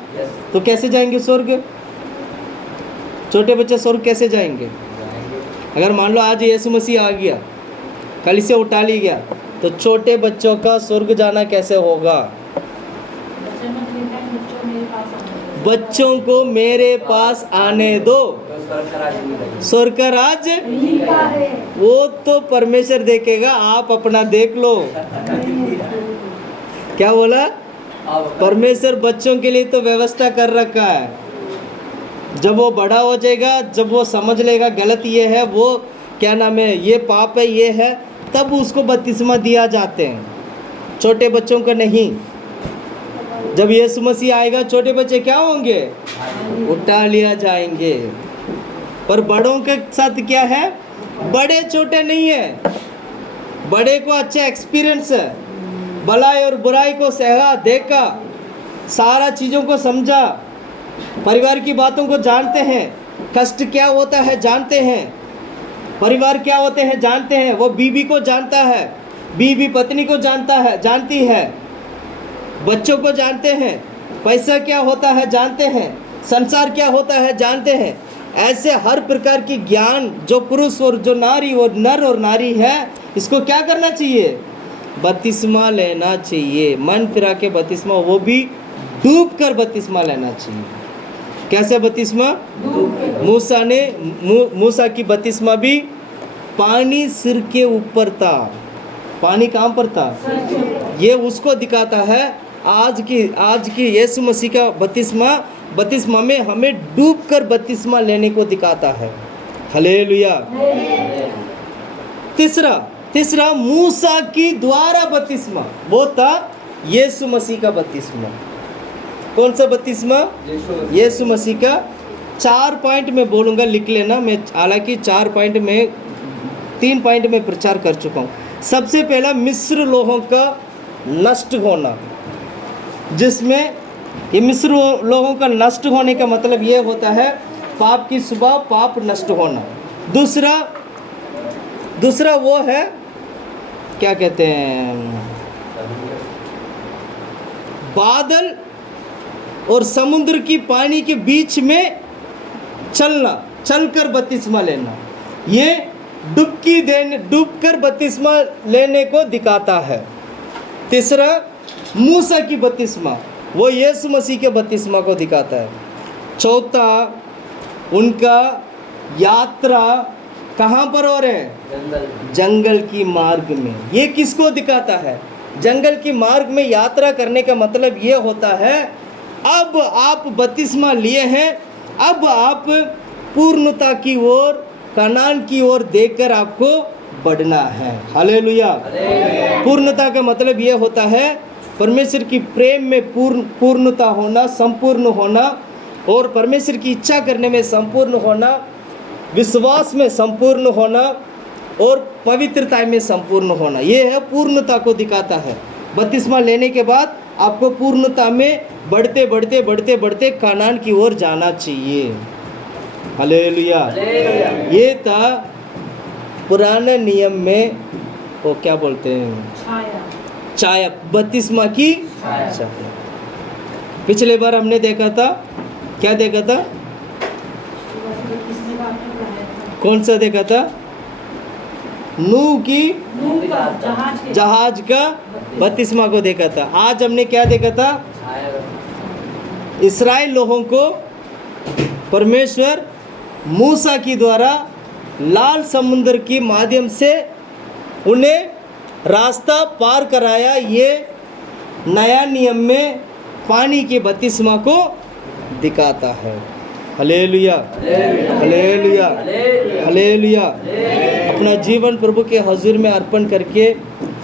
तो कैसे जाएंगे स्वर्ग? छोटे बच्चे स्वर्ग कैसे जाएंगे? अगर मान लो आज यीशु मसीह आ गया, कल से उठा ली गया, तो छोटे बच्चों का स्वर्ग जाना कैसे होगा? बच्चों को मेरे पास आने दो, स्वर्ग का राज वो तो परमेश्वर देखेगा, आप अपना देख लो। क्या बोला? परमेश्वर बच्चों के लिए तो व्यवस्था कर रखा है। जब वो बड़ा हो जाएगा, जब वो समझ लेगा गलत ये है, वो क्या नाम है, ये पाप है, ये है, तब उसको बपतिस्मा दिया जाते हैं, छोटे बच्चों का नहीं। जब यीशु मसीह आएगा छोटे बच्चे क्या होंगे? उठा लिया जाएंगे। पर बड़ों के साथ क्या है? बड़े छोटे नहीं है, बड़े को अच्छा एक्सपीरियंस है, भलाई और बुराई को सहा, देखा, सारा चीज़ों को समझा, परिवार की बातों को जानते हैं, कष्ट क्या होता है जानते हैं, परिवार क्या होते हैं जानते हैं। वो बीवी को जानता है, बीवी पत्नी को जानता है, जानती है, बच्चों को जानते हैं, पैसा क्या होता है जानते हैं, संसार क्या होता है जानते हैं। ऐसे हर प्रकार की ज्ञान जो पुरुष और जो नारी और नर और नारी है, इसको क्या करना चाहिए? बपतिस्मा लेना चाहिए। मन फिरा के बपतिस्मा, वो भी डूब कर बपतिस्मा लेना चाहिए। कैसे बपतिस्मा? मूसा की बपतिस्मा भी पानी सिर के ऊपर था। पानी कहाँ पर था? ये उसको दिखाता है। आज की यीशु मसीह का बपतिस्मा में हमें डूब कर बपतिस्मा लेने को दिखाता है। हालेलुया। तीसरा मूसा की द्वारा बपतिस्मा, वो था यीशु मसीह का बपतिस्मा। कौन सा बपतिस्मा? यीशु मसीह का। 4 पॉइंट में बोलूँगा, लिख लेना। मैं हालांकि 4 पॉइंट में 3 पॉइंट में प्रचार कर चुका हूँ। सबसे पहला मिस्र लोगों का नष्ट होना, जिसमें ये मिस्र लोगों का नष्ट होने का मतलब ये होता है पाप की सुबह, पाप नष्ट होना। दूसरा वो है, क्या कहते हैं, बादल और समुद्र की पानी के बीच में चलकर बपतिस्मा लेना। ये डूबकर बपतिस्मा लेने को दिखाता है। तीसरा मूसा की बपतिस्मा, वो यीशु मसीह के बपतिस्मा को दिखाता है। चौथा उनका यात्रा कहाँ पर हो रहे हैं? जंगल की मार्ग में। ये किसको दिखाता है? जंगल की मार्ग में यात्रा करने का मतलब ये होता है, अब आप बपतिस्मा लिए हैं, अब आप पूर्णता की ओर, कनान की ओर देखकर आपको बढ़ना है। हालेलुया। पूर्णता का मतलब ये होता है परमेश्वर की प्रेम में पूर्णता होना, संपूर्ण होना, और परमेश्वर की इच्छा करने में संपूर्ण होना, विश्वास में संपूर्ण होना और पवित्रता में संपूर्ण होना। ये है पूर्णता को दिखाता है। बपतिस्मा लेने के बाद आपको पूर्णता में बढ़ते कनान की ओर जाना चाहिए। हालेलुया। ये था पुराने नियम में, वो क्या बोलते हैं, छाया, बपतिस्मा की छाया। पिछले बार हमने देखा था, क्या देखा था? कौन सा देखा था? नूह की जहाज का बपतिस्मा को देखा था। आज हमने क्या देखा था? इस्राएल लोगों को परमेश्वर मूसा की द्वारा लाल समुद्र के माध्यम से उन्हें रास्ता पार कराया। ये नया नियम में पानी के बपतिस्मा को दिखाता है। Hallelujah, hallelujah, hallelujah. अपना जीवन प्रभु के हजूर में अर्पण करके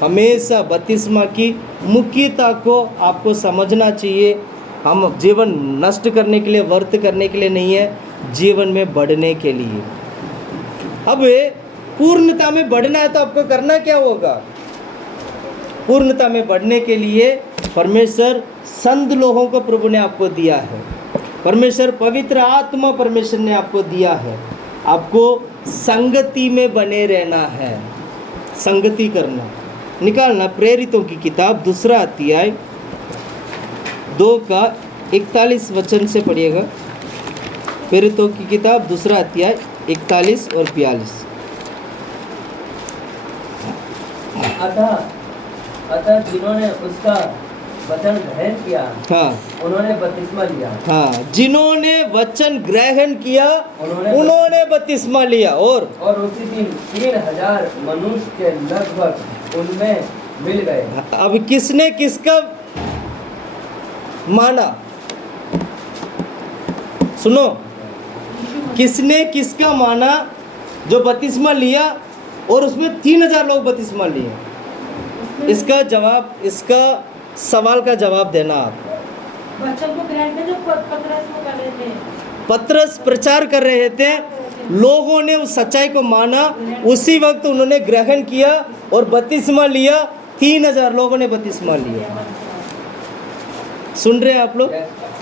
हमेशा बपतिस्मा की मुख्यता को आपको समझना चाहिए। हम जीवन नष्ट करने के लिए, व्यर्थ करने के लिए नहीं है, जीवन में बढ़ने के लिए। अब पूर्णता में बढ़ना है तो आपको करना क्या होगा? पूर्णता में बढ़ने के लिए परमेश्वर संत लोगों को प्रभु ने आपको दिया है। परमेश्वर पवित्र आत्मा परमेश्वर ने आपको दिया है। आपको संगति में बने रहना है, संगति करना, निकालना। प्रेरितों की किताब 2 अध्याय 2 का 41 वचन से पढ़िएगा। प्रेरितों की किताब 2 अध्याय 41 और 42। अतः जिन्होंने उसका वचन ग्रहण किया, हाँ उन्होंने बपतिस्मा लिया। हाँ, जिन्होंने वचन ग्रहण किया उन्होंने बपतिस्मा लिया। और उसी दिन 3000 मनुष्य के लगभग उनमें मिल गए। अब किसने किसका माना? सुनो, किसने किसका माना? जो बपतिस्मा लिया, और उसमें 3000 लोग बपतिस्मा लिए। इसका जवाब, इसका सवाल का जवाब देना आप। वचन को ग्रहण में जो पतरस वो कर रहे थे, पतरस प्रचार कर रहे थे, लोगों ने उस सच्चाई को माना, उसी वक्त उन्होंने ग्रहण किया और बपतिस्मा लिया। 3000 लोगों ने बपतिस्मा लिया। सुन रहे हैं आप लोग?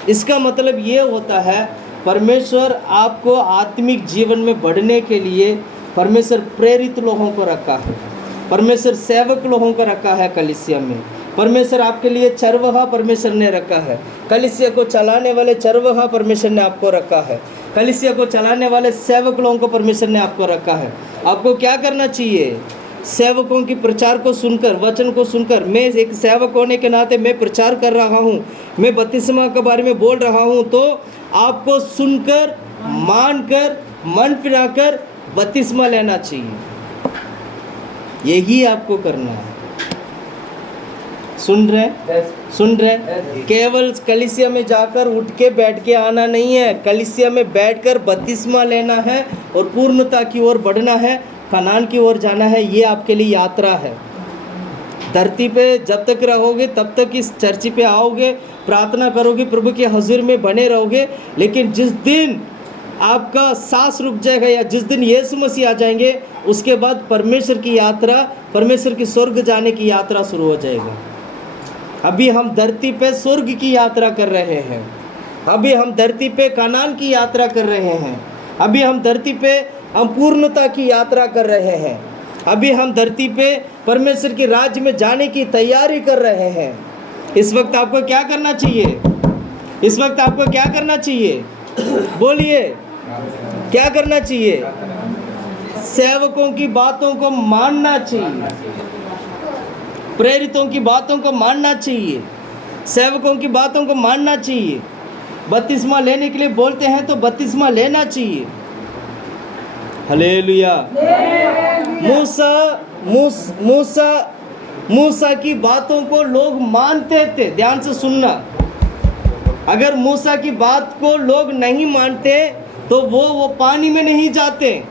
इसका मतलब ये होता है, परमेश्वर आपको आत्मिक जीवन में बढ़ने के लिए परमेश्वर प्रेरित लोगों को रखा है, परमेश्वर सेवक लोगों को रखा है कलीसिया में। परमेश्वर आपके लिए चरवाहा परमेश्वर ने रखा है, कलीसिया को चलाने वाले चरवाहा परमेश्वर ने आपको रखा है, कलीसिया को चलाने वाले सेवक लोगों को परमेश्वर ने आपको रखा है। आपको क्या करना चाहिए? सेवकों की प्रचार को सुनकर, वचन को सुनकर, मैं एक सेवक होने के नाते मैं प्रचार कर रहा हूँ, मैं बपतिस्मा के बारे में बोल रहा हूँ, तो आपको सुनकर, मानकर, मन फिराकर बपतिस्मा लेना चाहिए। यही आपको करना है। सुन रहे हैं? सुन रहे हैं? केवल कलीसिया में जाकर उठ के बैठ के आना नहीं है, कलीसिया में बैठकर बपतिस्मा लेना है और पूर्णता की ओर बढ़ना है, कनान की ओर जाना है। ये आपके लिए यात्रा है। धरती पे जब तक रहोगे तब तक इस चर्च पे आओगे, प्रार्थना करोगे, प्रभु के हजूर में बने रहोगे, लेकिन जिस दिन आपका सांस रुक जाएगा या जिस दिन यीशु मसीह आ जाएंगे, उसके बाद परमेश्वर की यात्रा, परमेश्वर की स्वर्ग जाने की यात्रा शुरू हो जाएगा। अभी हम धरती पे स्वर्ग की यात्रा कर रहे हैं, अभी हम धरती पे कनान की यात्रा कर रहे हैं, अभी हम धरती पे हम पूर्णता की यात्रा कर रहे हैं, अभी हम धरती पे परमेश्वर के राज्य में जाने की तैयारी कर रहे हैं। इस वक्त आपको क्या करना चाहिए? इस वक्त आपको क्या करना चाहिए? बोलिए, क्या करना चाहिए? सेवकों की बातों को मानना चाहिए, प्रेरितों की बातों को मानना चाहिए, सेवकों की बातों को मानना चाहिए। बपतिस्मा लेने के लिए बोलते हैं तो बपतिस्मा लेना चाहिए। हालेलुया। मूसा की बातों को लोग मानते थे। ध्यान से सुनना, अगर मूसा की बात को लोग नहीं मानते तो वो पानी में नहीं जाते।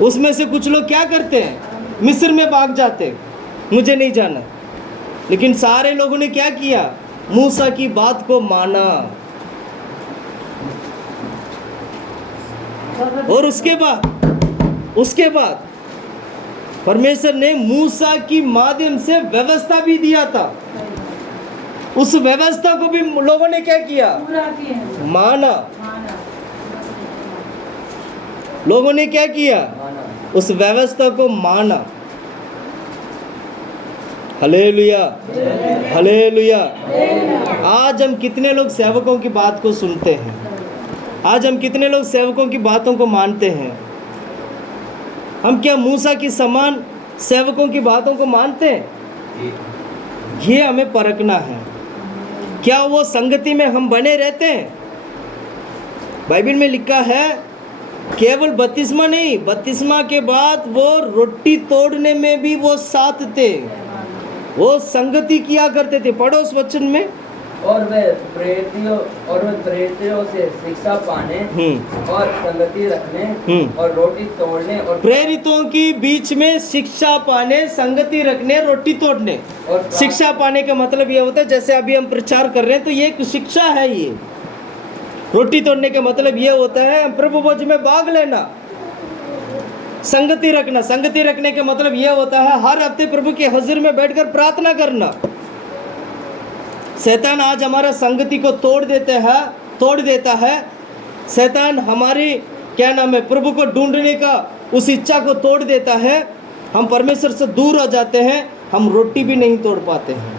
उसमें से कुछ लोग क्या करते हैं? मिस्र में भाग जाते, मुझे नहीं जाना। लेकिन सारे लोगों ने क्या किया? मूसा की बात को माना। और उसके बाद परमेश्वर ने मूसा की माध्यम से व्यवस्था भी दिया था। उस व्यवस्था को भी लोगों ने क्या किया? पूरा किया, माना। लोगों ने क्या किया? उस व्यवस्था को माना। Hallelujah, hallelujah. आज हम कितने लोग सेवकों की बात को सुनते हैं? आज हम कितने लोग सेवकों की बातों को मानते हैं? हम क्या मूसा की समान सेवकों की बातों को मानते हैं? ये हमें परखना है। क्या वो संगति में हम बने रहते हैं? बाइबल में लिखा है केवल बपतिस्मा नहीं, बपतिस्मा के बाद वो रोटी तोड़ने में भी वो साथ थे, वो संगति किया करते थे। पढ़ो उस वचन में। और वे प्रेरितों से शिक्षा पाने और संगति रखने और रोटी तोड़ने और प्रेरितों की बीच में शिक्षा पाने, संगति रखने, रोटी तोड़ने। और शिक्षा पाने का मतलब ये होता है, जैसे अभी हम प्रचार कर रहे हैं तो ये एक शिक्षा है। ये रोटी तोड़ने का मतलब ये होता है प्रभु भोज में भाग लेना। संगति रखना, संगति रखने का मतलब ये होता है हर हफ्ते प्रभु के हजूर में बैठकर प्रार्थना करना। शैतान आज हमारा संगति को तोड़ देता है। शैतान हमारी क्या नाम है, प्रभु को ढूंढने का उस इच्छा को तोड़ देता है। हम परमेश्वर से दूर हो जाते हैं, हम रोटी भी नहीं तोड़ पाते हैं।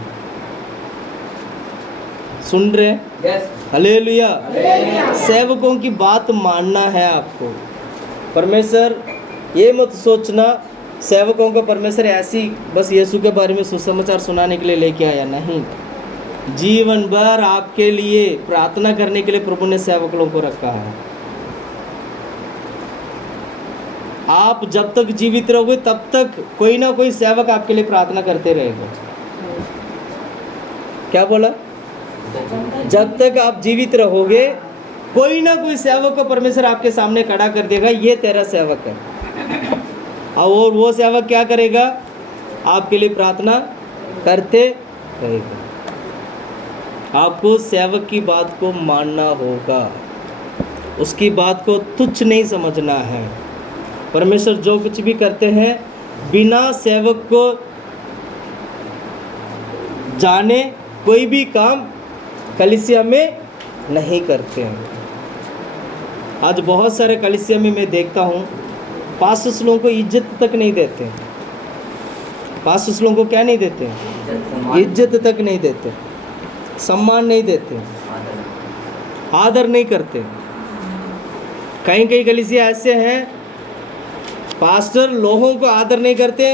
सुन रहे हैं? यस। हालेलुया। सेवकों की बात मानना है आपको। परमेश्वर ये मत सोचना सेवकों को परमेश्वर ऐसी बस यीशु के बारे में सुसमाचार सुनाने के लिए लेके आया, नहीं। जीवन भर आपके लिए प्रार्थना करने के लिए प्रभु ने सेवकों को रखा है। आप जब तक जीवित रहोगे तब तक कोई ना कोई सेवक आपके लिए प्रार्थना करते रहेगा। क्या बोला? जब तक आप जीवित रहोगे कोई ना कोई सेवक को परमेश्वर आपके सामने खड़ा कर देगा, ये तेरा सेवक है। और वो सेवक क्या करेगा? आपके लिए प्रार्थना करते रहेगा। आपको सेवक की बात को मानना होगा, उसकी बात को तुच्छ नहीं समझना है। परमेश्वर जो कुछ भी करते हैं बिना सेवक को जाने कोई भी काम कलीसिया में नहीं करते हैं। आज बहुत सारे कलीसिया में मैं देखता हूँ पास्टर्स लोगों को इज्जत तक नहीं देते हैं। पास्टर्स लोगों को क्या नहीं देते हैं? इज्जत तक नहीं देते, सम्मान नहीं देते, आदर नहीं करते। कहीं कहीं कलीसिया ऐसे हैं पास्टर लोगों को आदर नहीं करते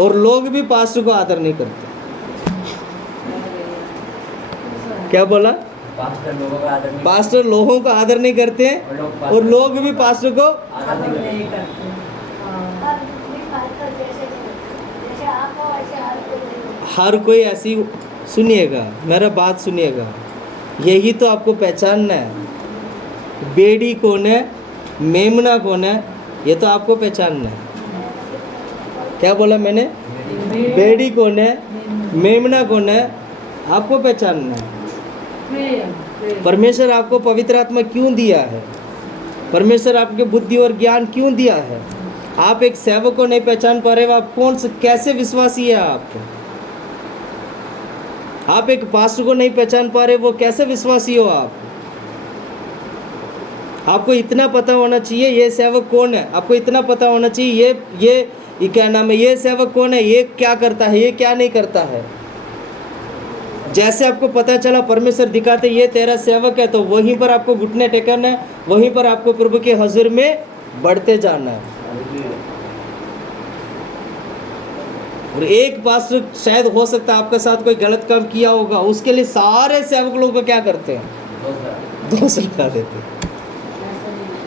और लोग भी पास्टर को आदर नहीं करते। क्या बोला? पास्टर लोगों का आदर नहीं, पास्टर लोगों को आदर नहीं करते और लोग भी पास्टर को आदर नहीं करते। हर कोई ऐसी, सुनिएगा मेरा बात सुनिएगा, यही तो आपको पहचानना है। बेड़ी कौन है, मेमना कौन है, ये तो आपको पहचानना है। क्या बोला मैंने? बेड़ी कौन है, मेमना कौन है, आपको पहचानना है। परमेश्वर आपको पवित्र आत्मा क्यों दिया है? परमेश्वर आपके बुद्धि और ज्ञान क्यों दिया है? आप एक सेवक को नहीं पहचान पा रहे हो, आप कौन से कैसे विश्वासी है आप एक पास्टर को नहीं पहचान पा रहे, वो कैसे विश्वासी हो आप? आपको इतना पता होना चाहिए ये सेवक कौन है, आपको इतना पता होना चाहिए ये क्या नाम है, ये सेवक कौन है, ये क्या करता है, ये क्या नहीं करता है। जैसे आपको पता चला परमेश्वर दिखाते ये तेरा सेवक है, तो वहीं पर आपको घुटने टेकना है, वहीं पर आपको प्रभु के हजूर में बढ़ते जाना है। और एक पास्टर शायद हो सकता है आपके साथ कोई गलत काम किया होगा, उसके लिए सारे सेवक लोग को क्या करते हैं? दोष लगा देते हैं।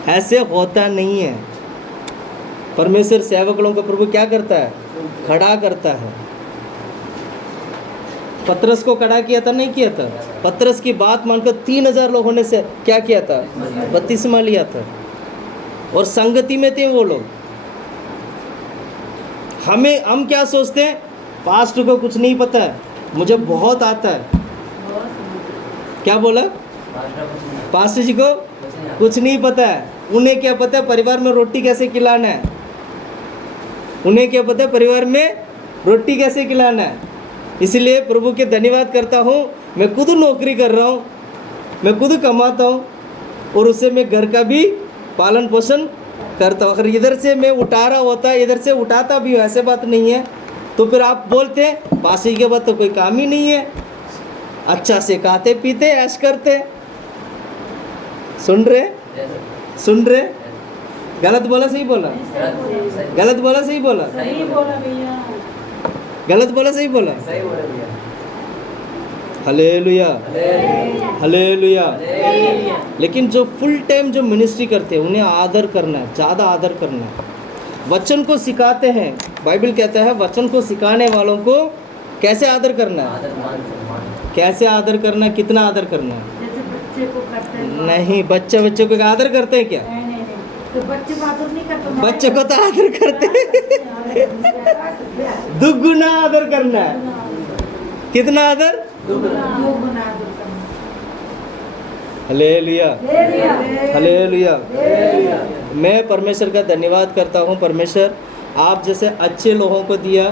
ऐसे होता नहीं है। परमेश्वर सेवक लोगों को प्रभु क्या करता है? खड़ा करता है। पतरस को खड़ा किया था, नहीं किया था? पतरस की बात मानकर 3000 लोगों ने से क्या किया था? बपतिस्मा लिया था। और संगति में थे वो लोग। हम क्या सोचते हैं? पास्टर को कुछ नहीं पता है, मुझे बहुत आता है। क्या बोला? पास्टर जी को कुछ नहीं पता है। उन्हें क्या पता है परिवार में रोटी कैसे खिलाना है? उन्हें क्या पता है परिवार में रोटी कैसे खिलाना है? इसलिए प्रभु के धन्यवाद करता हूँ, मैं खुद नौकरी कर रहा हूँ, मैं खुद कमाता हूँ और उससे मैं घर का भी पालन पोषण करता हूँ। अगर इधर से मैं उठा रहा होता, इधर से उठाता भी हूँ, ऐसे बात नहीं है, तो फिर आप बोलते पासी के बाद तो कोई काम ही नहीं है, अच्छा से खाते पीते ऐश करते। सुन रहे? गलत बोला सही बोला? गलत बोला सही बोला? सही बोला भैया। गलत बोला सही बोला? सही बोला भैया। Hallelujah, hallelujah. लेकिन जो फुल टाइम जो मिनिस्ट्री करते हैं उन्हें आदर करना है, ज़्यादा आदर करना है। वचन को सिखाते हैं, बाइबल कहता है वचन को सिखाने वालों को कैसे आदर करना है? आदर मान सम्मान। कैसे आदर करना है? कितना आदर करना है? जैसे बच्चे को करते हैं। नहीं, बच्चे को आदर करते हैं क्या? नहीं, तो बच्चे को आदर नहीं करते। बच्चे को तो आदर करते हैं। दुगुना आदर करना है। कितना आदर? दुगुना आदर करना। Hallelujah, hallelujah. मैं परमेश्वर का धन्यवाद करता हूँ। परमेश्वर आप जैसे अच्छे लोगों को दिया,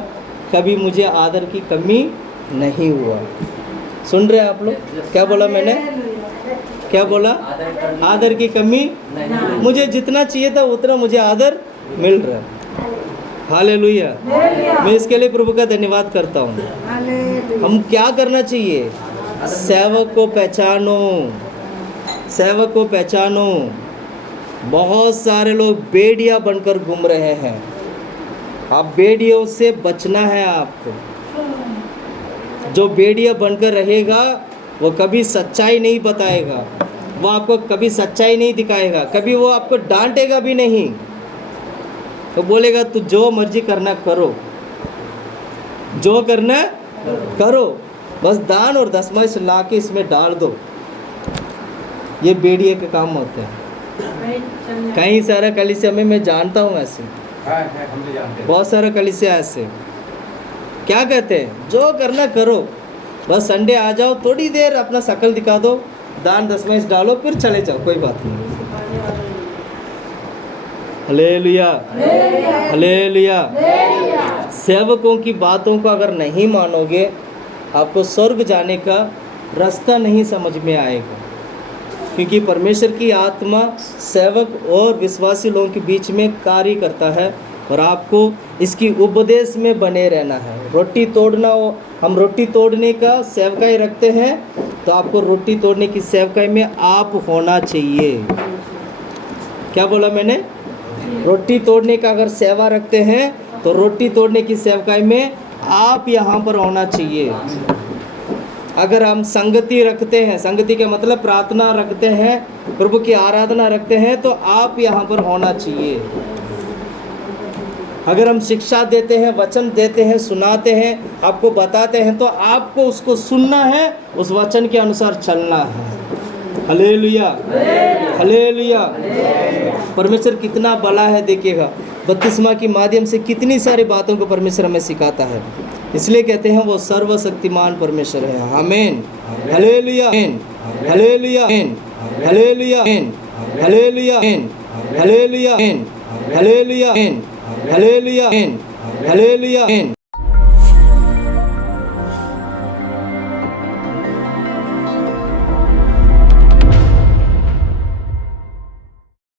कभी मुझे आदर की कमी नहीं हुआ। सुन रहे हैं आप लोग? क्या बोला मैंने? क्या बोला? आदर की कमी नहीं। मुझे जितना चाहिए था उतना मुझे आदर मिल रहा है। हालेलुया। मैं इसके लिए प्रभु का धन्यवाद करता हूँ। हम क्या करना चाहिए? सेवक को पहचानो, सेवक को पहचानो। बहुत सारे लोग बेड़िया बनकर घूम रहे हैं। आप बेड़ियों से बचना है आपको। जो बेड़िया बनकर रहेगा वो कभी सच्चाई नहीं बताएगा, वो आपको कभी सच्चाई नहीं दिखाएगा, कभी वो आपको डांटेगा भी नहीं। तो बोलेगा तू जो मर्जी करना करो, जो करना करो, बस दान और दशमांश ला के इसमें डाल दो। ये बेड़िए के काम होते हैं। कई सारा कलीसिया में मैं जानता हूँ ऐसे, हम भी जानते हैं। बहुत सारा कलीसिया ऐसे क्या कहते हैं, जो करना करो, बस संडे आ जाओ, थोड़ी देर अपना शकल दिखा दो, दान दशमांश डालो, फिर चले जाओ, कोई बात नहीं। Hallelujah, hallelujah. सेवकों की बातों को अगर नहीं मानोगे, आपको स्वर्ग जाने का रास्ता नहीं समझ में आएगा, क्योंकि परमेश्वर की आत्मा सेवक और विश्वासी लोगों के बीच में कार्य करता है और आपको इसकी उपदेश में बने रहना है। रोटी तोड़ना हो, हम रोटी तोड़ने का सेवकाई रखते हैं, तो आपको रोटी तोड़ने की सेवकाई में आप होना चाहिए। क्या बोला मैंने? रोटी तोड़ने का अगर सेवा रखते हैं तो रोटी तोड़ने की सेवकाई में आप यहाँ पर होना चाहिए। अगर हम संगति रखते हैं, संगति का मतलब प्रार्थना रखते हैं, प्रभु की आराधना रखते हैं, तो आप यहाँ पर होना चाहिए। अगर हम शिक्षा देते हैं, वचन देते हैं, सुनाते हैं, आपको बताते हैं, तो आपको उसको सुनना है, उस वचन के अनुसार चलना है। Hallelujah, hallelujah. परमेश्वर कितना बड़ा है देखिएगा, बपतिस्मा के माध्यम से कितनी सारी बातों को परमेश्वर हमें सिखाता है। इसलिए कहते हैं वो सर्वशक्तिमान परमेश्वर है। आमीन, hallelujah, hallelujah, hallelujah, hallelujah, hallelujah, hallelujah, hallelujah, hallelujah.